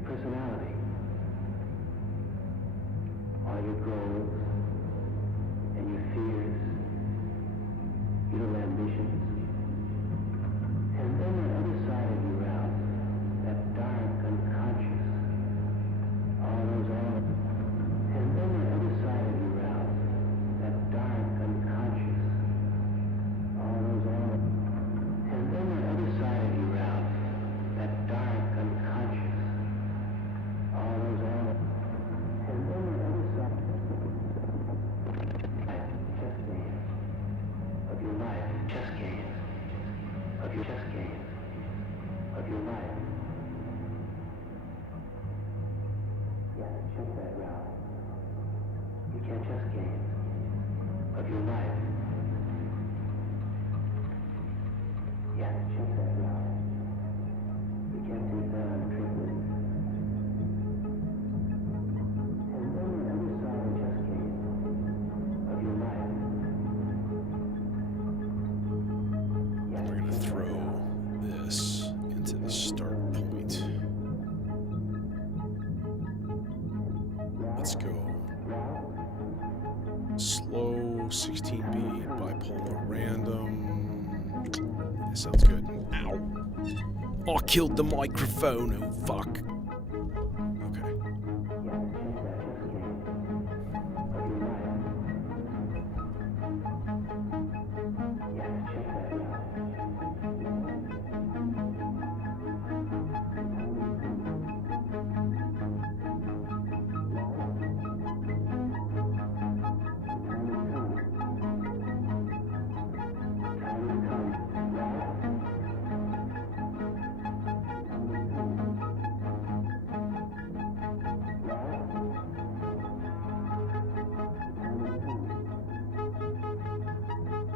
personality, all your goals and your fears, your little ambitions. And then the other side of you, Ralph, that dark unconscious, and then the other side of you, Ralph, that dark unconscious, and then the other side of you, Ralph, that dark unconscious, and then the other side, chess game, of your life, chess game, of your chess game, of your life. Yeah, check that, Ralph. You can't chess game of your life. Yeah, check that, Ralph. You can't take that on a trip with you. And then the other side of chess game of your life. Yeah, We're gonna check that, throw Ralph. this into the start point. Let's go. Slow 16-beat, bipolar random. That sounds good. Ow. Oh, I killed the microphone. Oh, fuck. Okay. Yeah, check that chess game of your life. Yeah, check that, Ralph.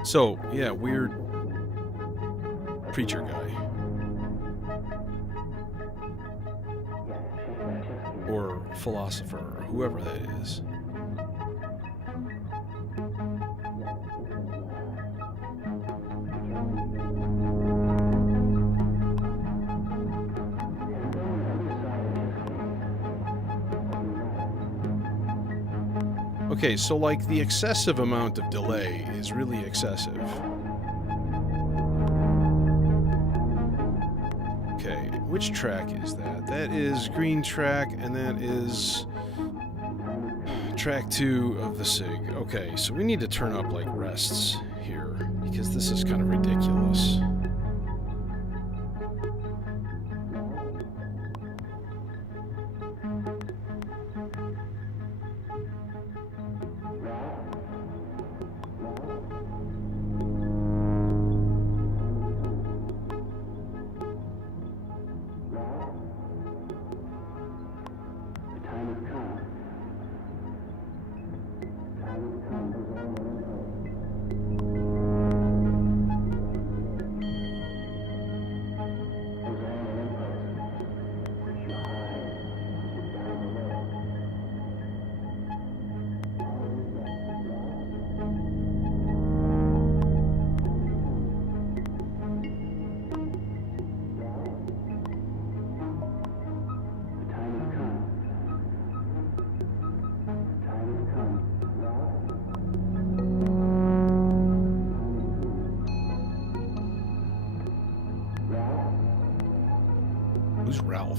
So, yeah, weird preacher guy. Or philosopher, or whoever that is. Okay, so like the excessive amount of delay is really excessive. Okay, which track is that? That is green track, and that is track 2 of the SIG. Okay, so we need to turn up like rests here, because this is kind of ridiculous. Who's Ralph?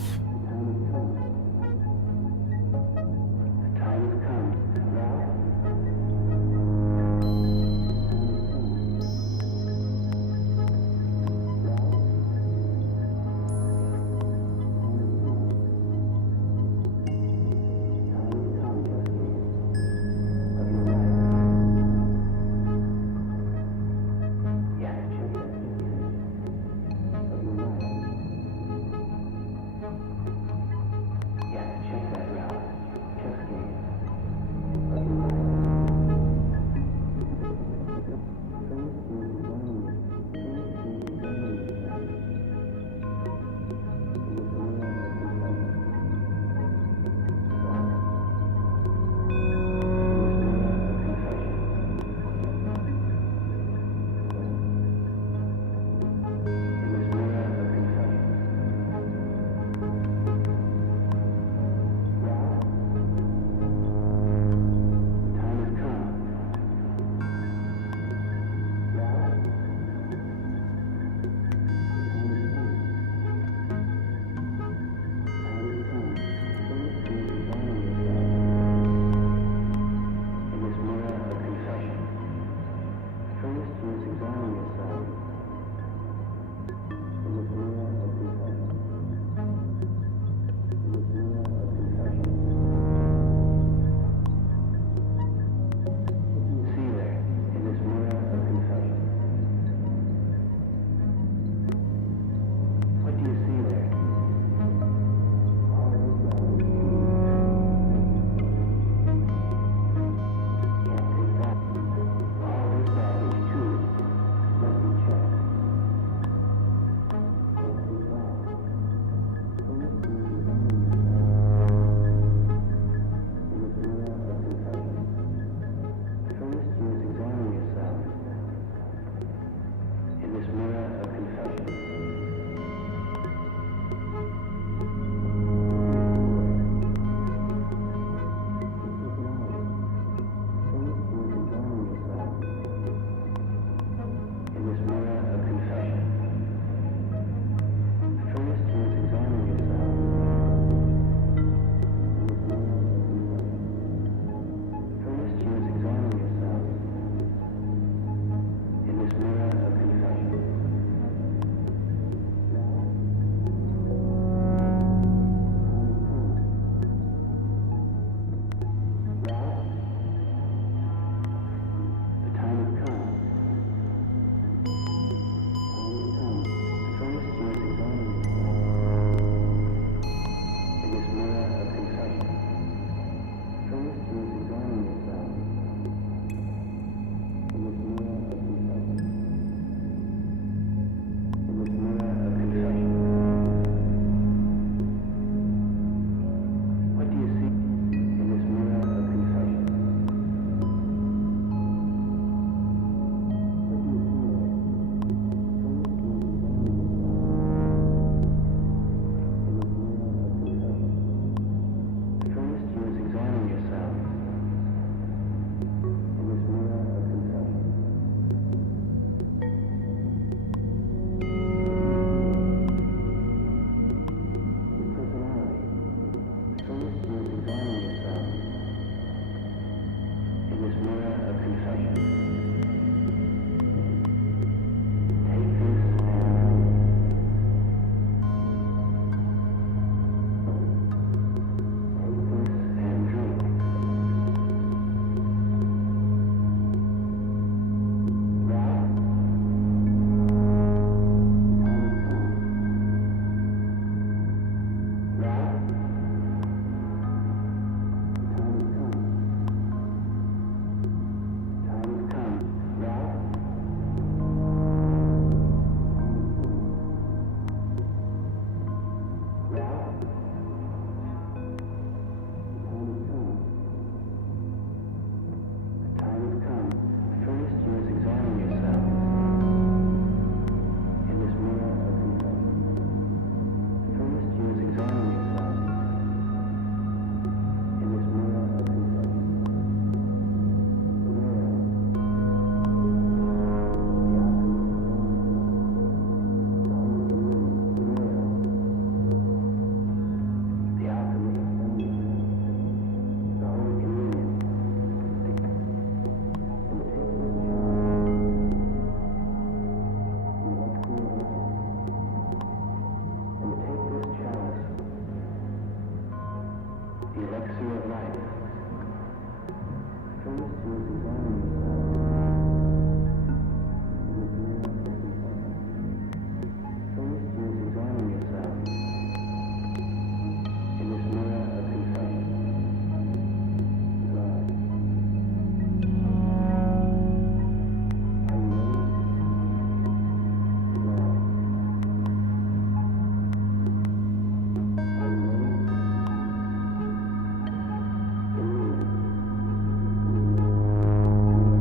the elixir of life. First, you examine yourself in this mirror of containment. First, you examine yourself in this mirror of containment. God. Are you ready? God. Are you ready? In me.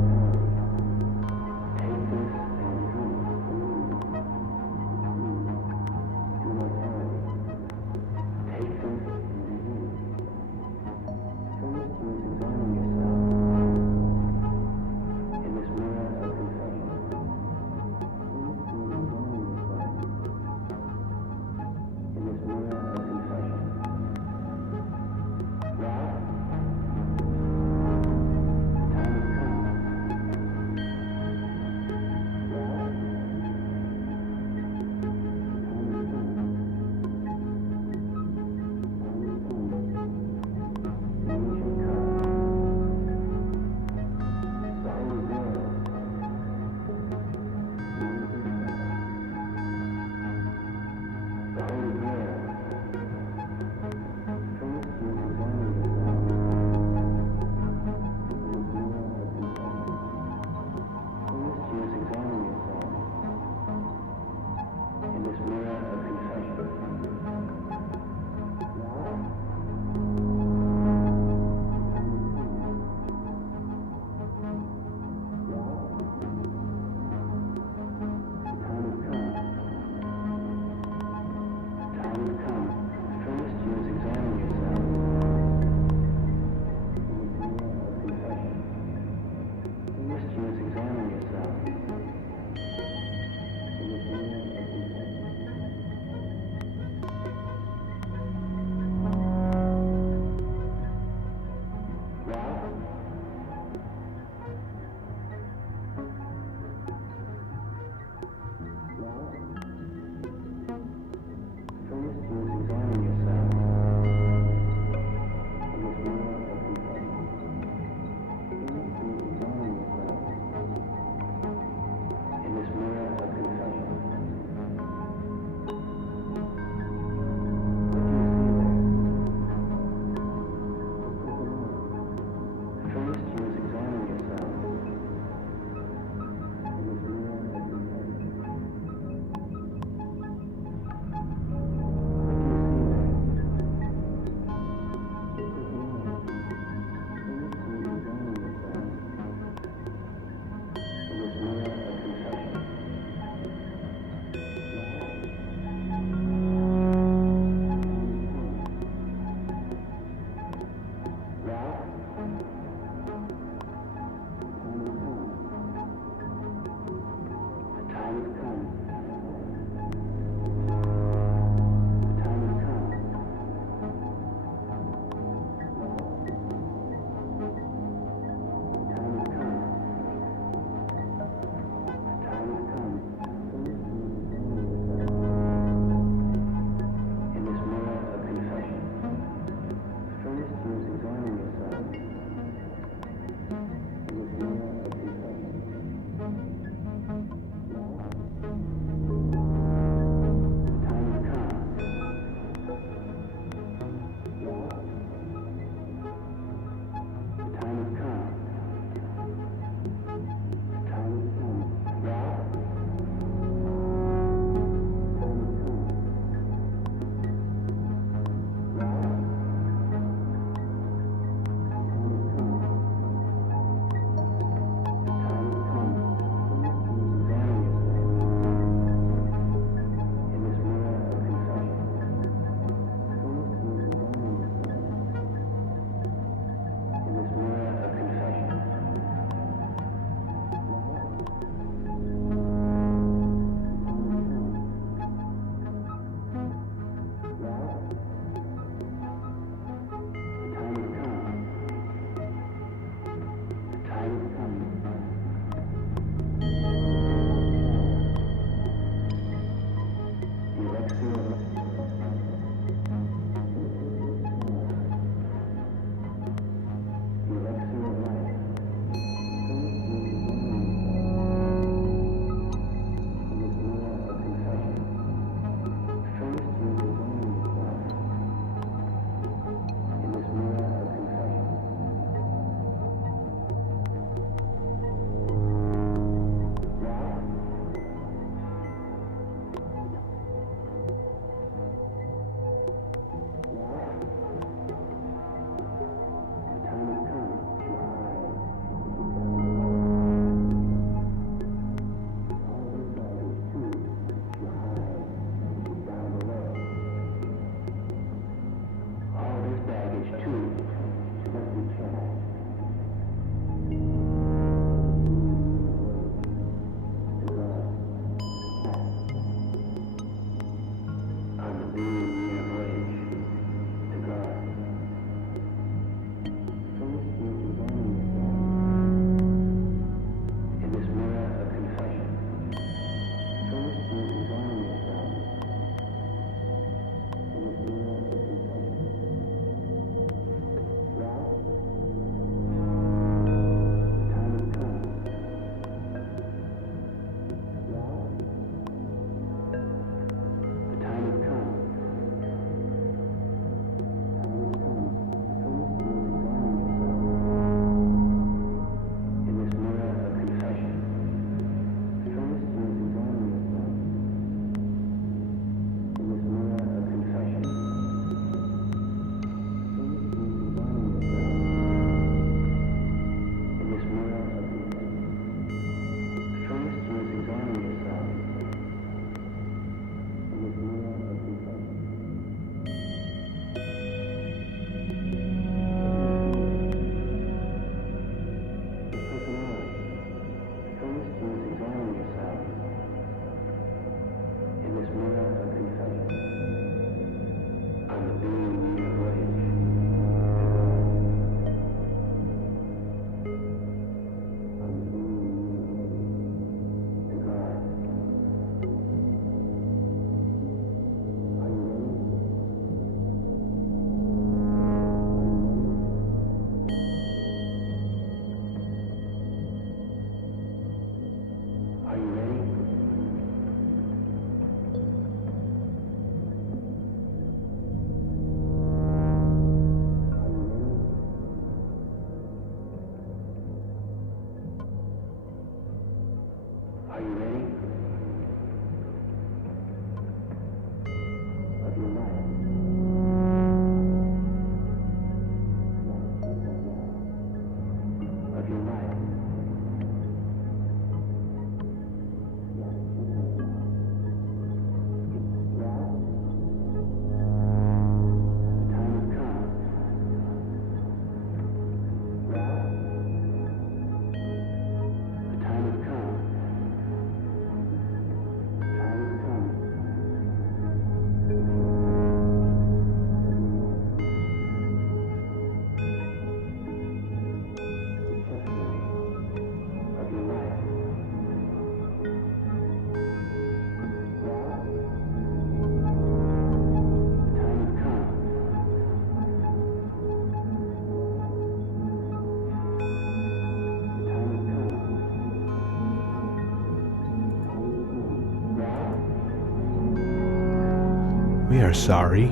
are sorry.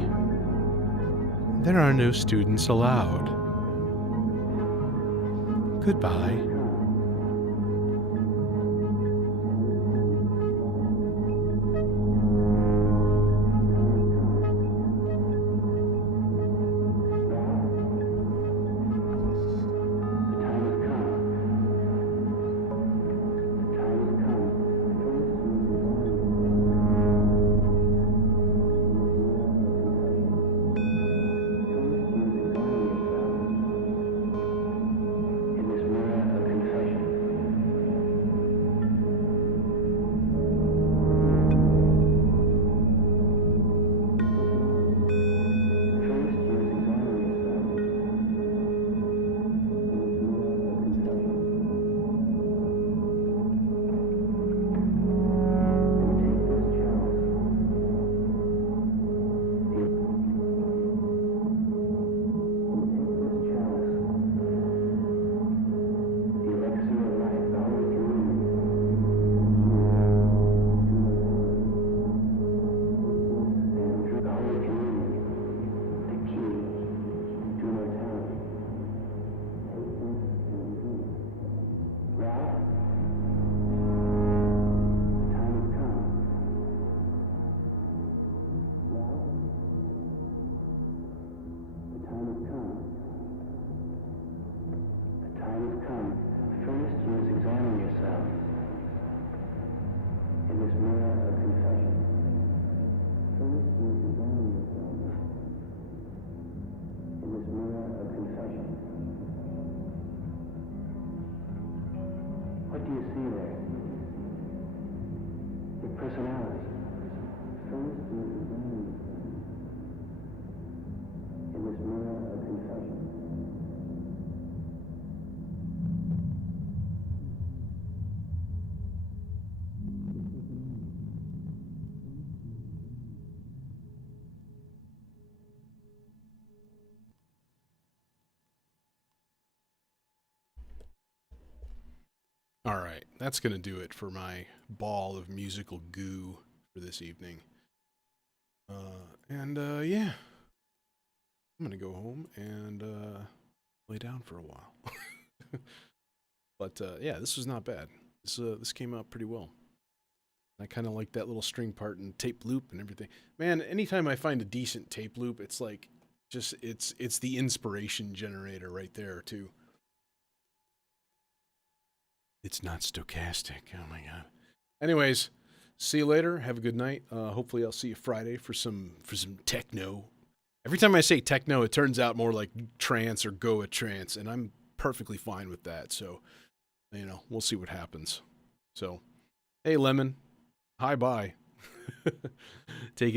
There are no students allowed. Goodbye. What do you see there? Your personality. First, you examine in this mirror of confession. All right, that's going to do it for my ball of musical goo for this evening. Yeah, I'm going to go home and lay down for a while. But yeah, this was not bad. This came out pretty well. I kind of like that little string part and tape loop and everything. Man, anytime I find a decent tape loop, it's like just it's the inspiration generator right there too. It's not stochastic. Oh my god. Anyways, see you later. Have a good night. Hopefully I'll see you Friday for some techno. Every time I say techno, it turns out more like trance or Goa trance, and I'm perfectly fine with that. So, we'll see what happens. So, hey Lemon. Hi bye. Take